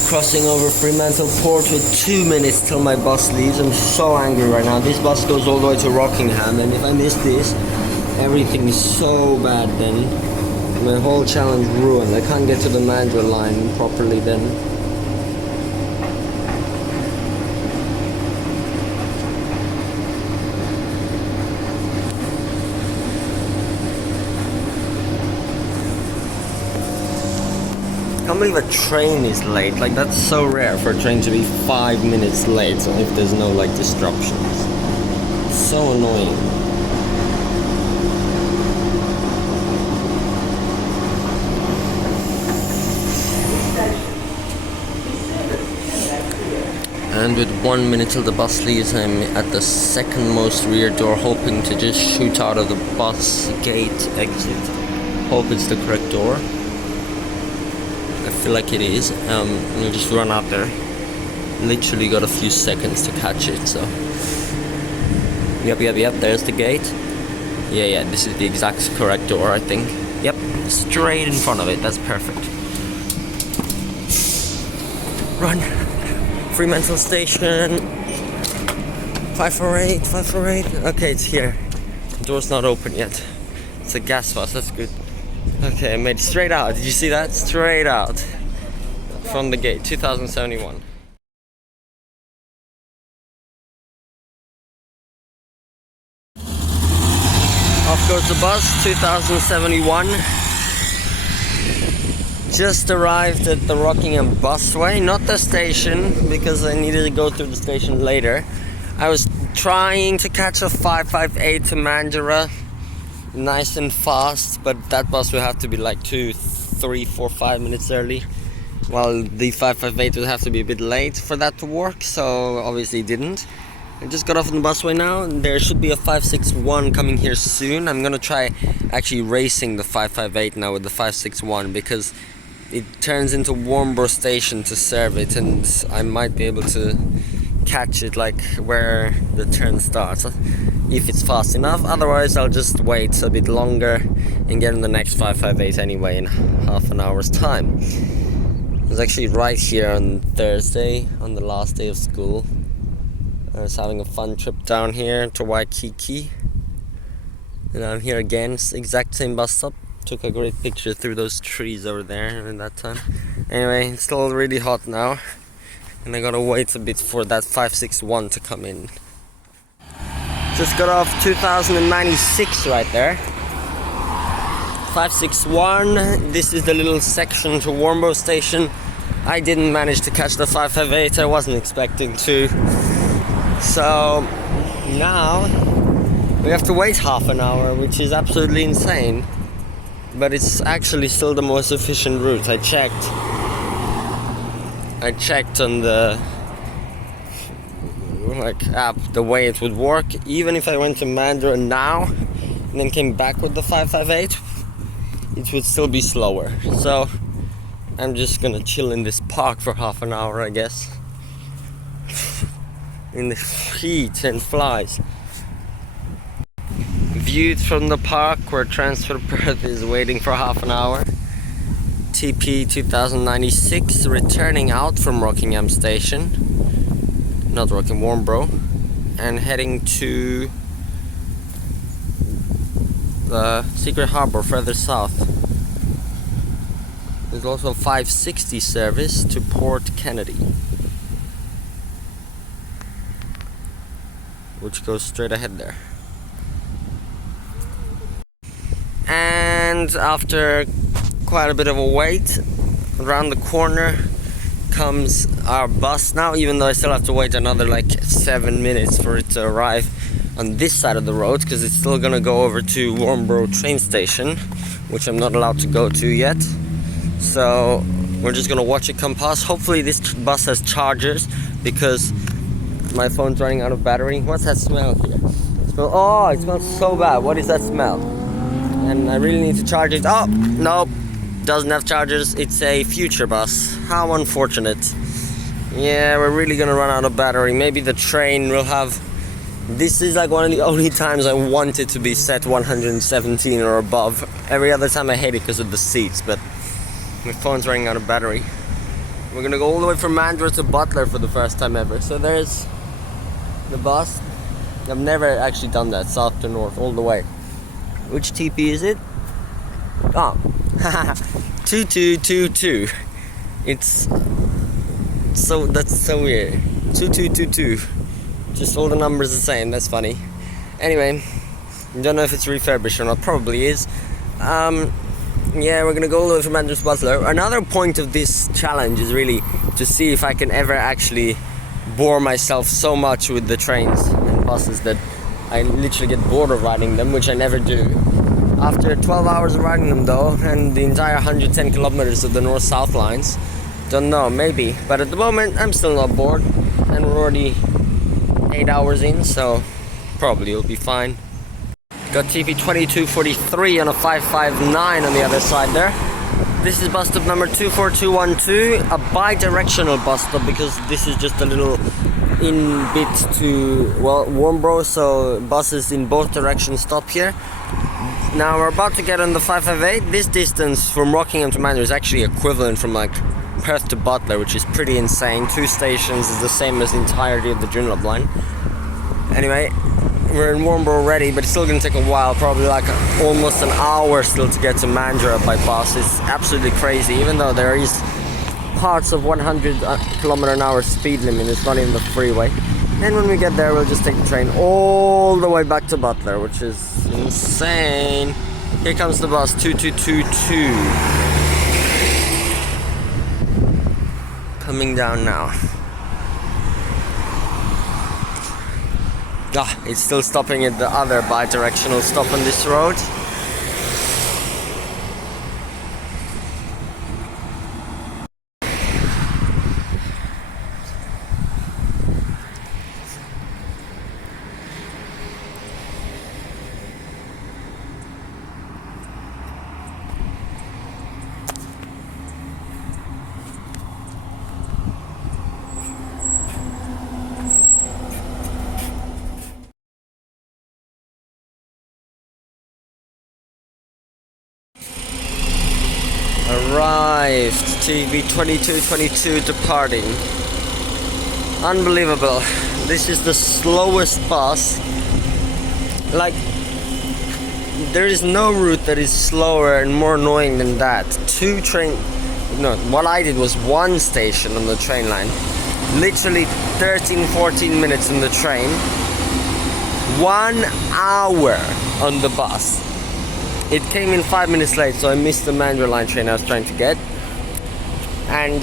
Crossing over Fremantle Port with 2 minutes till my bus leaves. I'm so angry right now. This bus goes all the way to Rockingham, and if I miss this, everything is so bad then. My whole challenge ruined. I can't get to the Mandurah line properly then. I can't believe a train is late. Like, that's so rare for a train to be 5 minutes late if there's no like disruptions. So annoying. And with 1 minute till the bus leaves, I'm at the second most rear door, hoping to just shoot out of the bus gate exit. Hope it's the correct door. I feel like it is. We'll just run out there. Literally got a few seconds to catch it, so. Yep, there's the gate. Yeah, this is the exact correct door, I think. Yep, straight in front of it, that's perfect. Run. Fremantle Station. 548. Okay, it's here. The door's not open yet. It's a gas bus, that's good. Okay, I made it straight out. Did you see that? Straight out from the gate, 2071. Off goes the bus, 2071. Just arrived at the Rockingham Busway, not the station, because I needed to go through the station later. I was trying to catch a 558 to Mandurah, nice and fast, but that bus would have to be like 2, 3, 4, 5 minutes early, while the 558 would have to be a bit late for that to work, so obviously it didn't. I just got off on the busway now, and there should be a 561 coming here soon. I'm gonna try actually racing the 558 now with the 561, because it turns into Warnborough Station to serve it, and I might be able to catch it like where the turn starts if it's fast enough. Otherwise I'll just wait a bit longer and get in the next 558 anyway in half an hour's time. I was actually right here on Thursday, on the last day of school. I was having a fun trip down here to Waikiki. And I'm here again, it's the exact same bus stop. Took a great picture through those trees over there in that time. Anyway, it's still really hot now. And I gotta wait a bit for that 561 to come in. Just got off 2096 right there. 561, this is the little section to McIver Station. I didn't manage to catch the 558, I wasn't expecting to. So now we have to wait half an hour, which is absolutely insane. But it's actually still the most efficient route. I checked on the app the way it would work. Even if I went to Mandurah now and then came back with the 558, it would still be slower. So I'm just gonna chill in this park for half an hour, I guess. In the heat and flies. Viewed from the park where transfer Perth is waiting for half an hour. TP 2096 returning out from Rockingham Station, not Warmborough, and heading to the Secret Harbour further south. There's also a 560 service to Port Kennedy, which goes straight ahead there. And after quite a bit of a wait, around the corner comes our bus now, even though I still have to wait another 7 minutes for it to arrive on this side of the road, because it's still gonna go over to Warmborough train station, which I'm not allowed to go to yet. So we're just gonna watch it come past. Hopefully this bus has chargers, because my phone's running out of battery. What's that smell here? Oh, it smells so bad. What is that smell? And I really need to charge it. Oh, nope, doesn't have chargers. It's a future bus. How unfortunate. Yeah, we're really gonna run out of battery. Maybe the train will have... This is one of the only times I want it to be set 117 or above. Every other time I hate it because of the seats, but my phone's running out of battery. We're gonna go all the way from Mandurah to Butler for the first time ever. So there's the bus. I've never actually done that, south to north, all the way. Which TP is it? Oh, 2222. It's so, that's so weird. 2222. Just all the numbers the same, that's funny. Anyway, don't know if it's refurbished or not, probably is. Yeah, we're gonna go all the way from Mandurah to Butler. Another point of this challenge is really to see if I can ever actually bore myself so much with the trains and buses that I literally get bored of riding them, which I never do. After 12 hours of riding them though, and the entire 110 kilometers of the north-south lines, don't know, maybe. But at the moment, I'm still not bored, and we're already 8 hours in, so probably it'll be fine. Got TP 2243 on a 559 on the other side there. This is bus stop number 24212, a bi-directional bus stop, because this is just a little in bit to, well, Warmborough, so buses in both directions stop here. Now we're about to get on the 558. This distance from Rockingham to Mandurah is actually equivalent from Perth to Butler, which is pretty insane. 2 stations is the same as the entirety of the Joondalup line. Anyway, we're in Warmborough already, but it's still going to take a while, probably almost an hour still to get to Mandurah by bus. It's absolutely crazy, even though there is parts of 100 km/h speed limit. It's not even the freeway. And when we get there, we'll just take the train all the way back to Butler, which is insane. Here comes the bus 2222. Coming down now. It's still stopping at the other bi-directional stop on this road. TB 2222 departing. Unbelievable. This is the slowest bus. Like, there is no route that is slower and more annoying than that. What I did was one station on the train line. Literally 13-14 minutes in the train. 1 hour on the bus. It came in 5 minutes late, so I missed the Mandurah line train I was trying to get. And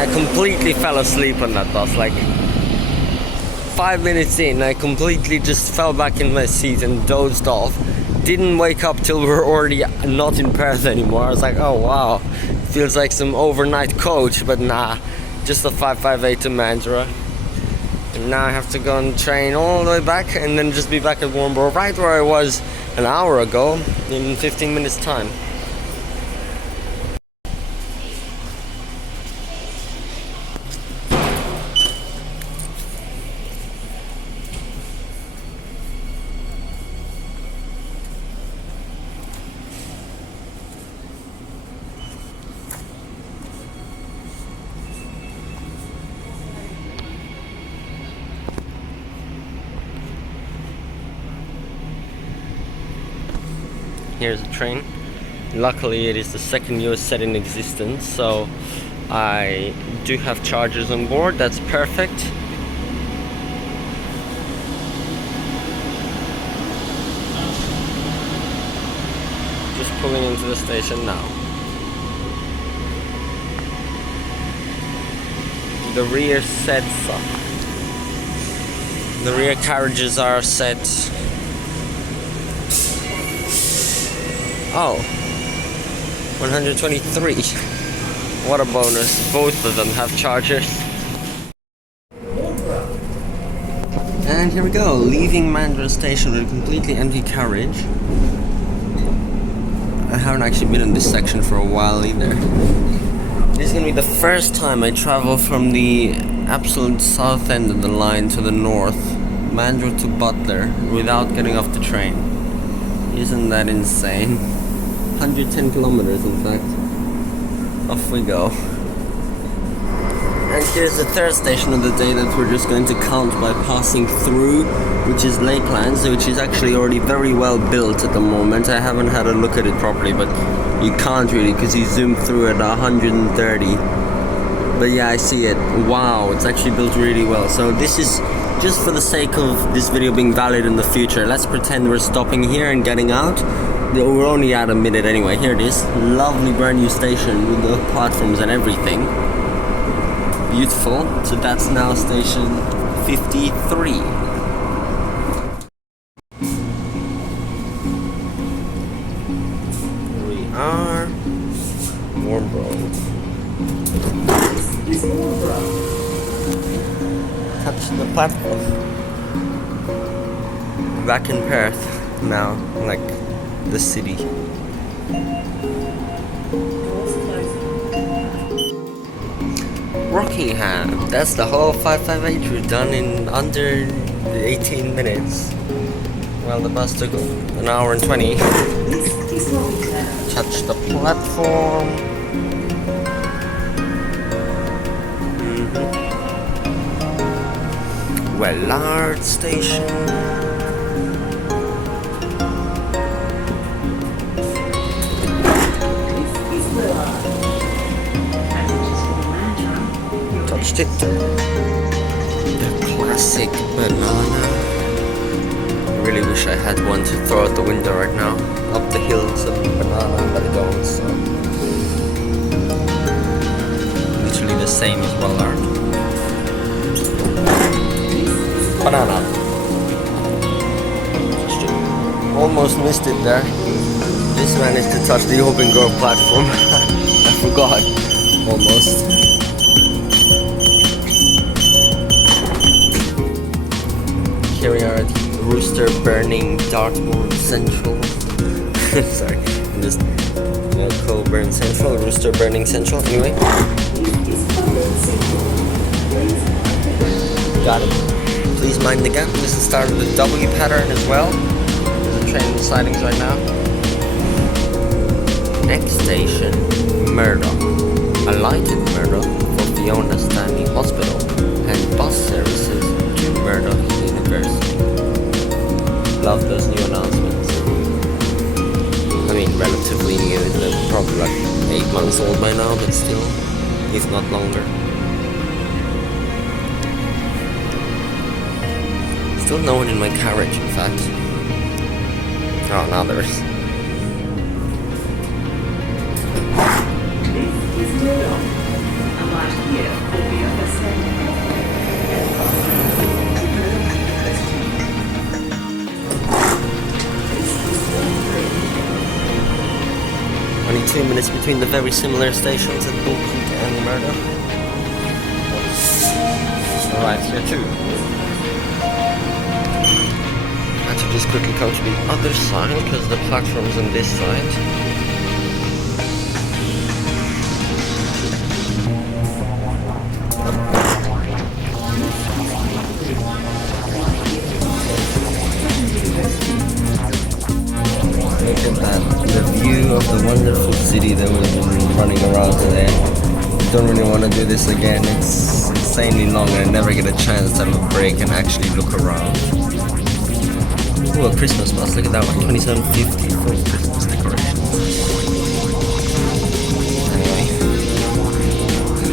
I completely fell asleep on that bus. Like, 5 minutes in, I completely just fell back in my seat and dozed off. Didn't wake up till we were already not in Perth anymore. I was like, oh wow, feels like some overnight coach, but nah, just a 558 to Mandurah. And now I have to go on the train all the way back and then just be back at Warnborough, right where I was an hour ago, in 15 minutes time. Here's a train. Luckily it is the second US set in existence, so I do have chargers on board. That's perfect. Just pulling into the station now. The rear sets up. The rear carriages are set. Oh, 123. What a bonus. Both of them have chargers. And here we go, leaving Mandurah Station with a completely empty carriage. I haven't actually been in this section for a while either. This is going to be the first time I travel from the absolute south end of the line to the north, Mandurah to Butler, without getting off the train. Isn't that insane? 110 kilometers in fact. Off we go. And here's the third station of the day that we're just going to count by passing through, which is Lakelands, which is actually already very well built at the moment. I haven't had a look at it properly, but you can't really because you zoom through at 130. But yeah, I see it. Wow, it's actually built really well. So this is just for the sake of this video being valid in the future. Let's pretend we're stopping here and getting out. We're only at a minute anyway. Here it is. Lovely brand new station with the platforms and everything. Beautiful. So that's now station 53. Here we are. Warnborough. Touch the platform. Back in Perth now, like the city. Rockingham. That's the whole 558 route done in under 18 minutes. Well, the bus took an hour and 20. Touch the platform. Wellard Station. Touched it. The classic banana. I really wish I had one to throw out the window right now. Up the hills of banana, but I don't, so. Literally the same as Wellard. Banana. Almost missed it there. Just managed to touch the Open Grove platform. I forgot. Almost. Here we are at Rooster Burning Dartmoor Central. Sorry, I'm just Coburn Central, Rooster Burning Central. Anyway, got it. Please mind the gap. This is the start of the W pattern as well. There's a train in the sidings right now. Next station, Murdoch. Alighted Murdoch for Fiona Stanley Hospital and bus services to Murdoch University. Love those new announcements. I mean, relatively new, they're probably like 8 months old by now, but still, if not longer. Still no one in my carriage, in fact. Oh, now there is. This is Murdoch. Alight here for the other side. Only 2 minutes between the very similar stations at Bull Creek and Murdoch. Alright, here too. I had to just quickly come to the other side because the platform's on this side. Look at that, the view of the wonderful city that we've been running around today. Don't really want to do this again, it's insanely long and I never get a chance to have a break and actually look around. Ooh, a Christmas bus, look at that one, 27.50 for Christmas decorations. Anyway,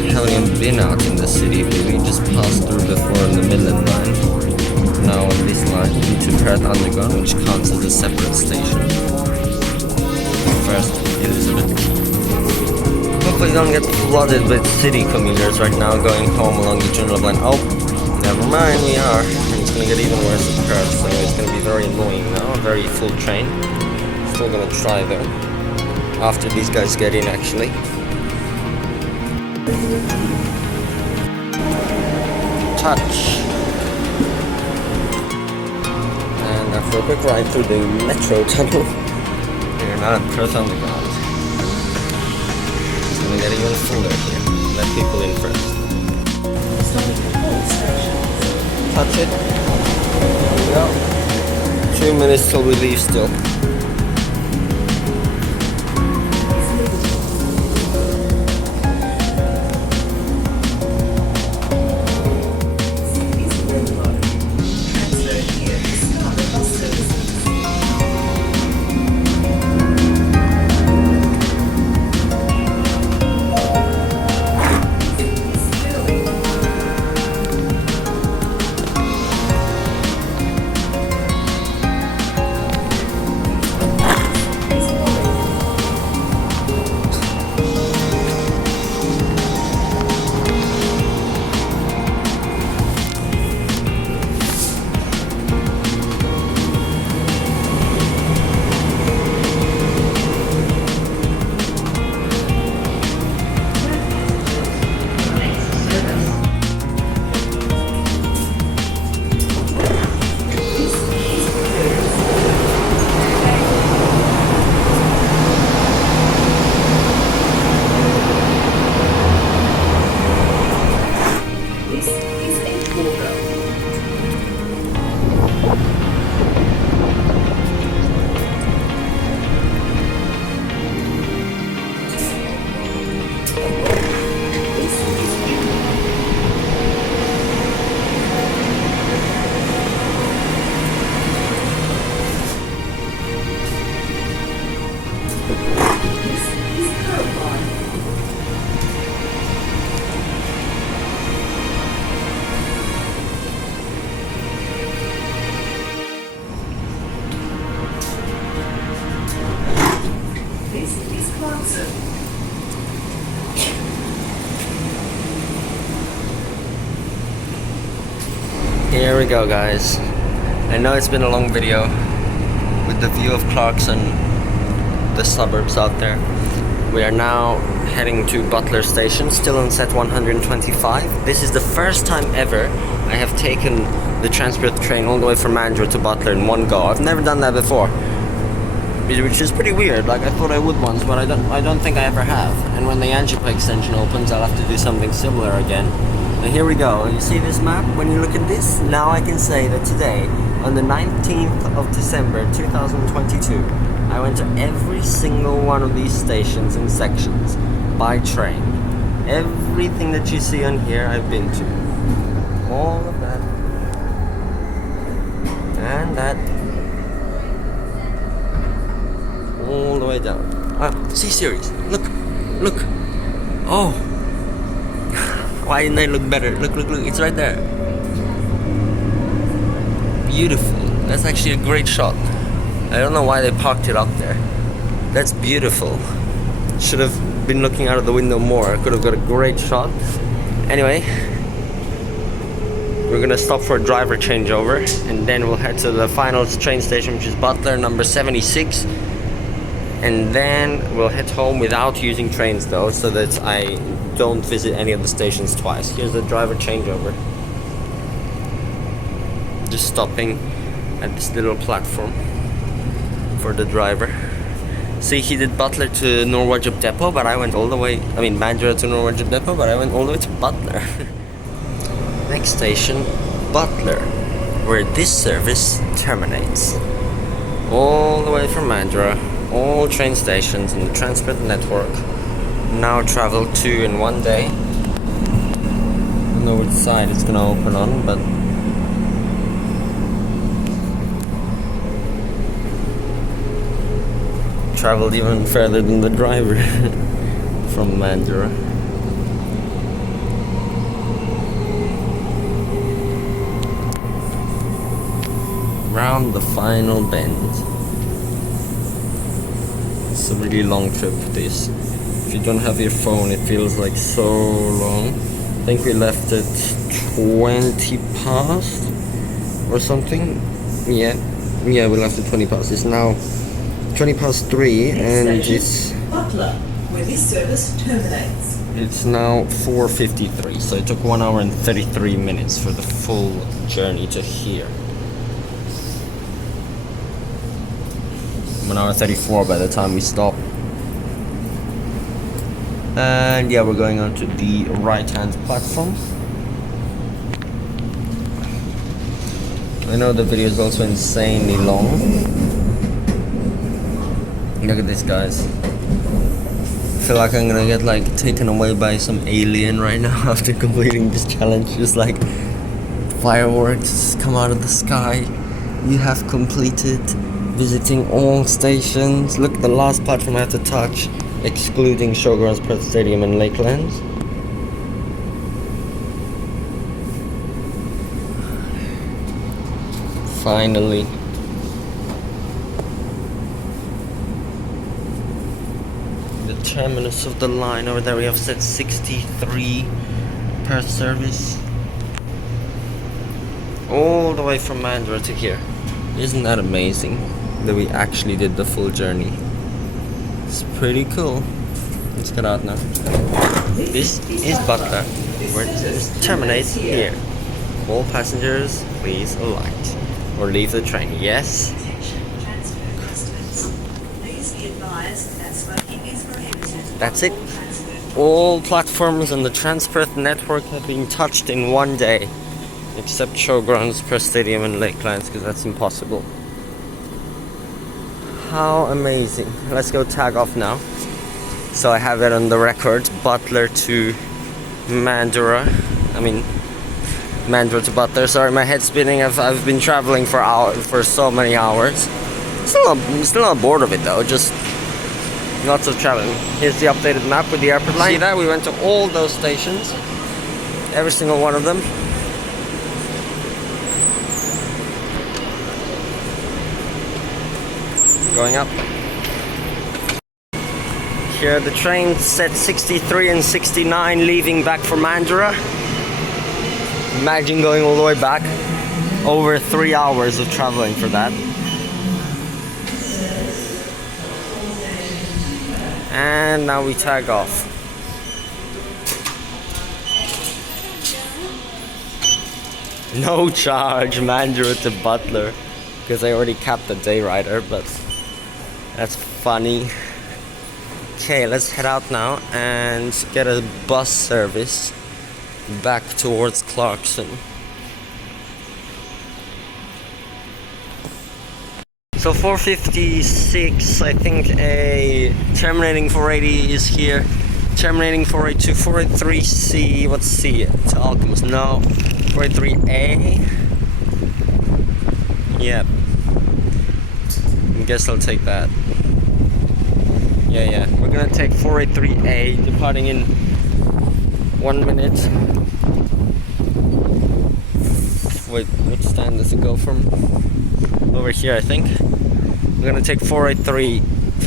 I haven't even been out in the city, but we just passed through before on the Midland line. Now on this line into Perth Underground, which counts as a separate station. First, Elizabeth. Hopefully don't get flooded with city commuters right now going home along the General Line. Oh, never mind, we are. It's gonna get even worse at Perth, so it's gonna be very annoying now. A very full train. Still gonna try though. After these guys get in, actually. Touch. And after a quick ride through the metro tunnel, we're now at Perth Underground. It's gonna get even fuller here. Let people in first. Touch it. There we go. 2 minutes till we leave still. Here we go, guys. I know it's been a long video with the view of Clarks and the suburbs out there. We are now heading to Butler Station, still on set 125. This is the first time ever I have taken the transport train all the way from Mandurah to Butler in one go. I've never done that before, which is pretty weird. Like, I thought I would once, but I don't think I ever have. And when the Angela extension opens, I'll have to do something similar again. And here we go. You see this map? When you look at this, now I can say that today On the 19th of December 2022, I went to every single one of these stations and sections by train. Everything that you see on here I've been to. All of that. And that. All the way down. C-Series. Look. Look. Oh. Why didn't they look better? Look. It's right there. Beautiful. That's actually a great shot. I don't know why they parked it up there. That's beautiful. Should have been looking out of the window more. I could have got a great shot. Anyway, we're gonna stop for a driver changeover, and then we'll head to the final train station, which is Butler, number 76. And then we'll head home without using trains though, so that I don't visit any of the stations twice. Here's the driver changeover. Just stopping at this little platform for the driver. See, he did Butler to Norwich Depot, but I went all the way, Mandurah to Norwich Depot, but I went all the way to Butler. Next station, Butler, where this service terminates. All the way from Mandurah, all train stations in the transport network now travel to in one day. I don't know which side it's gonna open on, but traveled even further than the driver from Mandurah. Round the final bend. It's a really long trip, this. If you don't have your phone, it feels like so long. I think we left at 20 past or something. Yeah, we left at 20 past. It's now 20 past 3 and it's Butler, where this service terminates. It's now 4:53, so it took 1 hour and 33 minutes for the full journey to here. 1 hour 34 by the time we stop. And yeah, we're going on to the right hand platform. I know the video is also insanely long. Look at this, guys. I feel like I'm gonna get taken away by some alien right now after completing this challenge. Just like fireworks come out of the sky. You have completed visiting all stations. Look, the last platform I have to touch, excluding Showgrounds, Perth Stadium and Lakelands. Finally. Terminus of the line over there. We have set 63 per service, all the way from Mandurah to here. Isn't that amazing that we actually did the full journey? It's pretty cool. Let's get out now. This is Butler, where it terminates here. All passengers, please alight or leave the train. Yes. That's it. All platforms on the Transport network have been touched in one day, except Showgrounds, Perth Stadium and Lakelands, because that's impossible. How amazing. Let's go tag off now. So I have it on the record. Butler to Mandurah. Mandurah to Butler. Sorry, my head's spinning. I've been traveling for so many hours. Still not bored of it though, just lots of traveling. Here's the updated map with the airport line. See that? We went to all those stations. Every single one of them. Going up. Here the train set 63 and 69 leaving back for Mandurah. Imagine going all the way back. Over 3 hours of traveling for that. And now we tag off. No charge, Mandurah to Butler, because I already capped the day rider, but that's funny. Okay, let's head out now and get a bus service back towards Clarkson. So 456, I think a terminating 480 is here. Terminating 482, 483C, what's C? It's Alchemist, no. 483A. Yep. I guess I'll take that. Yeah. We're gonna take 483A, departing in 1 minute. Wait, which stand does it go from? Over here, I think. We're gonna take 483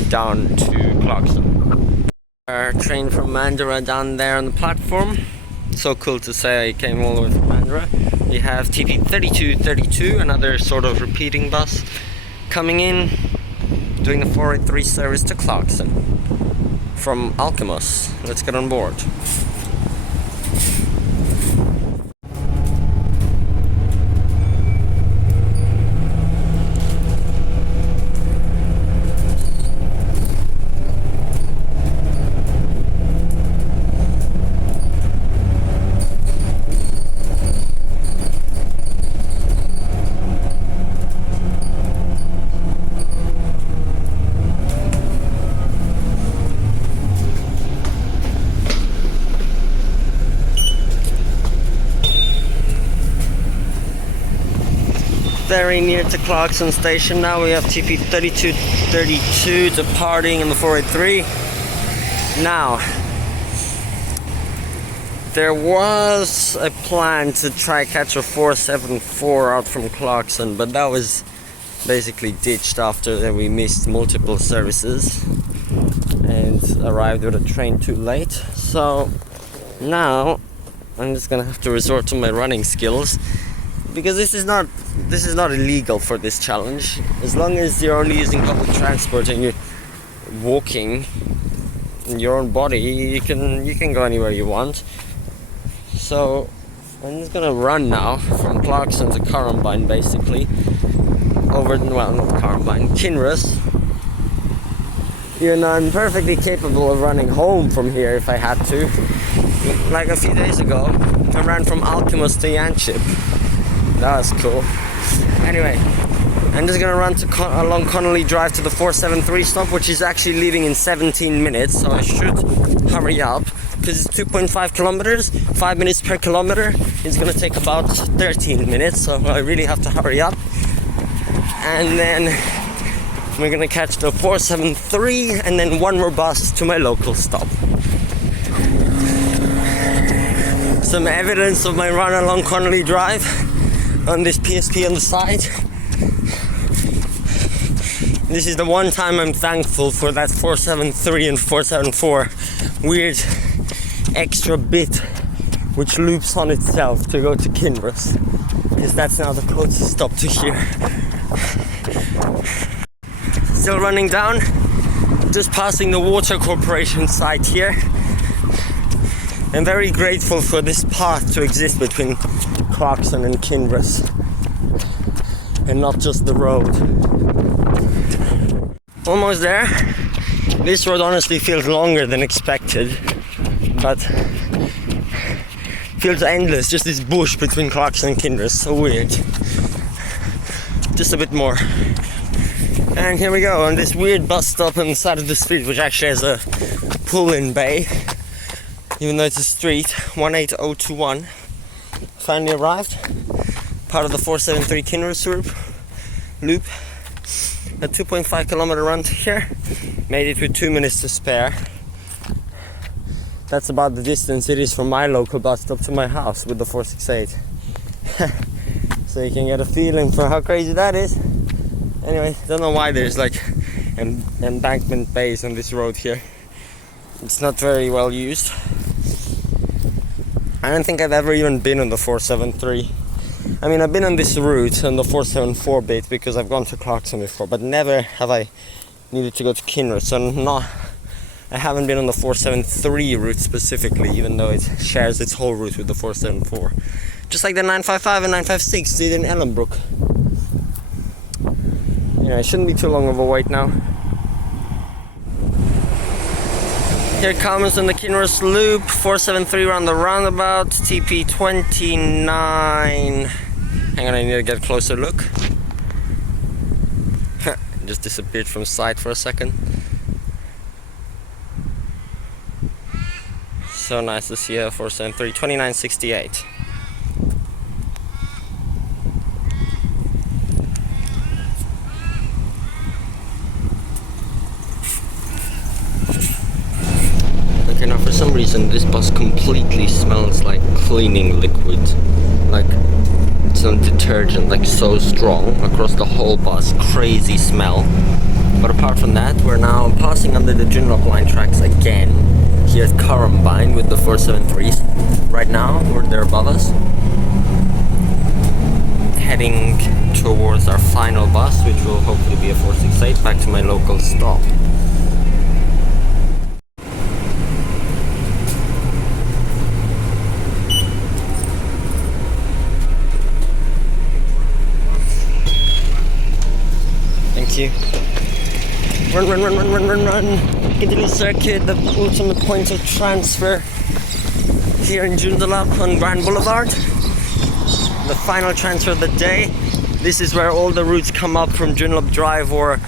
down to Clarkson. Our train from Mandurah down there on the platform. So cool to say I came all the way from Mandurah. We have TP 3232, another sort of repeating bus, coming in, doing the 483 service to Clarkson from Alchemist. Let's get on board. Very near to Clarkson Station now. We have TP 3232 departing in the 483. Now, there was a plan to try catch a 474 out from Clarkson, but that was basically ditched after we missed multiple services and arrived with a train too late. So now I'm just gonna have to resort to my running skills, because this is not illegal for this challenge. As long as you're only using public transport and you're walking in your own body, you can go anywhere you want. So I'm just gonna run now from Clarkson to Columbine, basically. Well, not Columbine, Kinross. Even though I'm perfectly capable of running home from here if I had to. Like a few days ago, I ran from Alchemist to Yanchep. That was cool. Anyway, I'm just gonna run along Connolly Drive to the 473 stop, which is actually leaving in 17 minutes, so I should hurry up, because it's 2.5 kilometers, 5 minutes per kilometer. It's gonna take about 13 minutes, so I really have to hurry up. And then we're gonna catch the 473 and then one more bus to my local stop. Some evidence of my run along Connolly Drive on this PSP on the side. This is the one time I'm thankful for that 473 and 474 weird extra bit which loops on itself to go to Kinross, because that's now the closest stop to here. Still running down, just passing the Water Corporation site here. I'm very grateful for this path to exist between Clarkson and Kinross, and not just the road. Almost there. This road honestly feels longer than expected, but feels endless. Just this bush between Clarkson and Kinross, so weird. Just a bit more. And here we go on this weird bus stop on the side of the street, which actually has a pull-in bay, even though it's a street. 18021. Finally arrived. Part of the 473 Kinross loop. A 2.5 kilometer run to here. Made it with 2 minutes to spare. That's about the distance it is from my local bus stop to my house with the 468. So you can get a feeling for how crazy that is. Anyway, don't know why there's like embankment bays on this road here. It's not very well used. I don't think I've ever even been on the 473. I mean, I've been on this route on the 474 bit because I've gone to Clarkson before, but never have I needed to go to Kinross. So I haven't been on the 473 route specifically, even though it shares its whole route with the 474. Just like the 955 and 956 did in Ellenbrook. Yeah, it shouldn't be too long of a wait now. Here comes on the Kinross loop, 473 around the roundabout, TP 29. Hang on, I need to get a closer look. just disappeared from sight for a second. So nice to see a 473, 2968. Okay, now for some reason this bus completely smells like cleaning liquid, like some detergent, like so strong across the whole bus. Crazy smell. But apart from that, we're now passing under the Gnangara line tracks again here at Currumbine with the 473s. Right now they're above us, heading towards our final bus, which will hopefully be a 468 back to my local stop. Thank you. Run, run, run, run, run, run, run. Continue circuit, the ultimate point of transfer here in Joondalup on Grand Boulevard. The final transfer of the day. This is where all the routes come up from Joondalup Drive or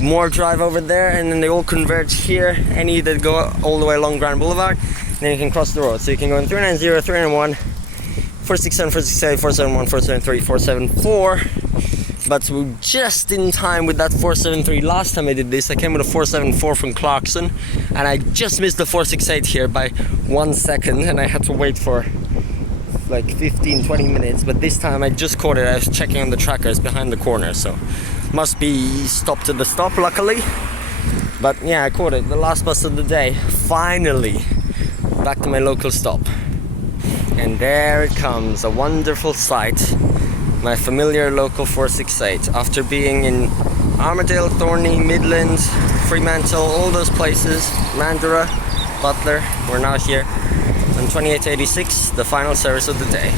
Moore Drive over there, and then they all converge here, any that go all the way along Grand Boulevard. And then you can cross the road. So you can go in 390, 391, 467, 468, 471, 473, 474. But we're just in time with that 473. Last time I did this, I came with a 474 from Clarkson, and I just missed the 468 here by 1 second, and I had to wait for like 15-20 minutes. But this time I just caught it. I was checking on the trackers behind the corner, so must be stopped at the stop, luckily. But yeah, I caught it. The last bus of the day. Finally back to my local stop, and there it comes, a wonderful sight. My familiar local 468. After being in Armadale, Thornlie, Midland, Fremantle, all those places, Mandurah, Butler, we're now here on 2886, the final service of the day.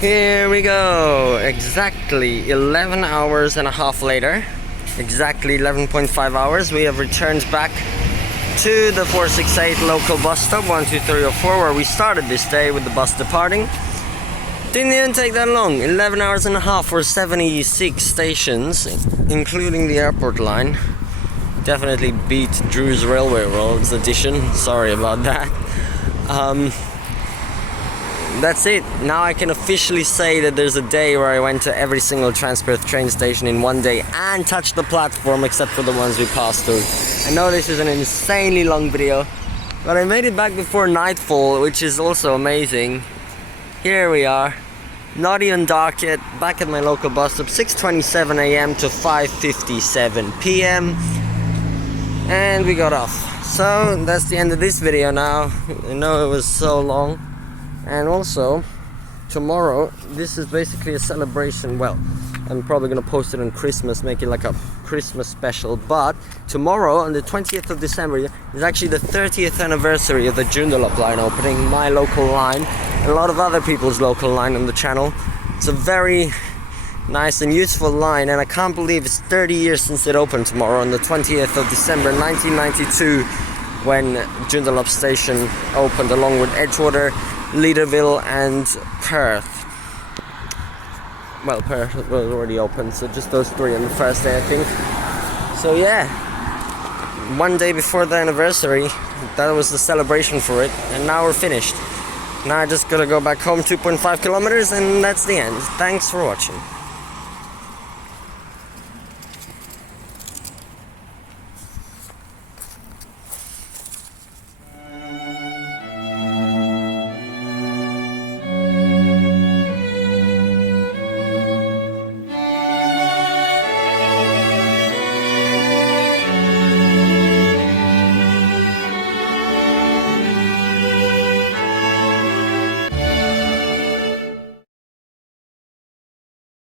Here we go, exactly 11 hours and a half later, exactly 11.5 hours, we have returned back to the 468 local bus stop, 12304, where we started this day with the bus departing. Didn't even take that long, 11 hours and a half for 76 stations, including the airport line. Definitely beat Drew's Railway Roads edition, sorry about that. That's it. Now I can officially say that there's a day where I went to every single Transperth train station in one day and touched the platform except for the ones we passed through. I know this is an insanely long video, but I made it back before nightfall, which is also amazing. Here we are, not even dark yet, back at my local bus stop, 6:27 a.m. to 5:57 p.m. and we got off. So that's the end of this video now. I know it was so long. And also, tomorrow, this is basically a celebration. Well, I'm probably gonna post it on Christmas, make it like a Christmas special. But tomorrow, on the 20th of December, is actually the 30th anniversary of the Joondalup line opening, my local line, and a lot of other people's local line on the channel. It's a very nice and useful line, and I can't believe it's 30 years since it opened tomorrow, on the 20th of December 1992, when Joondalup Station opened along with Edgewater, Leaderville and Perth. Well, Perth was already open, so just those three on the first day, I think. So yeah, one day before the anniversary, that was the celebration for it, and now we're finished. Now I just gotta go back home 2.5 kilometers, and that's the end. Thanks for watching.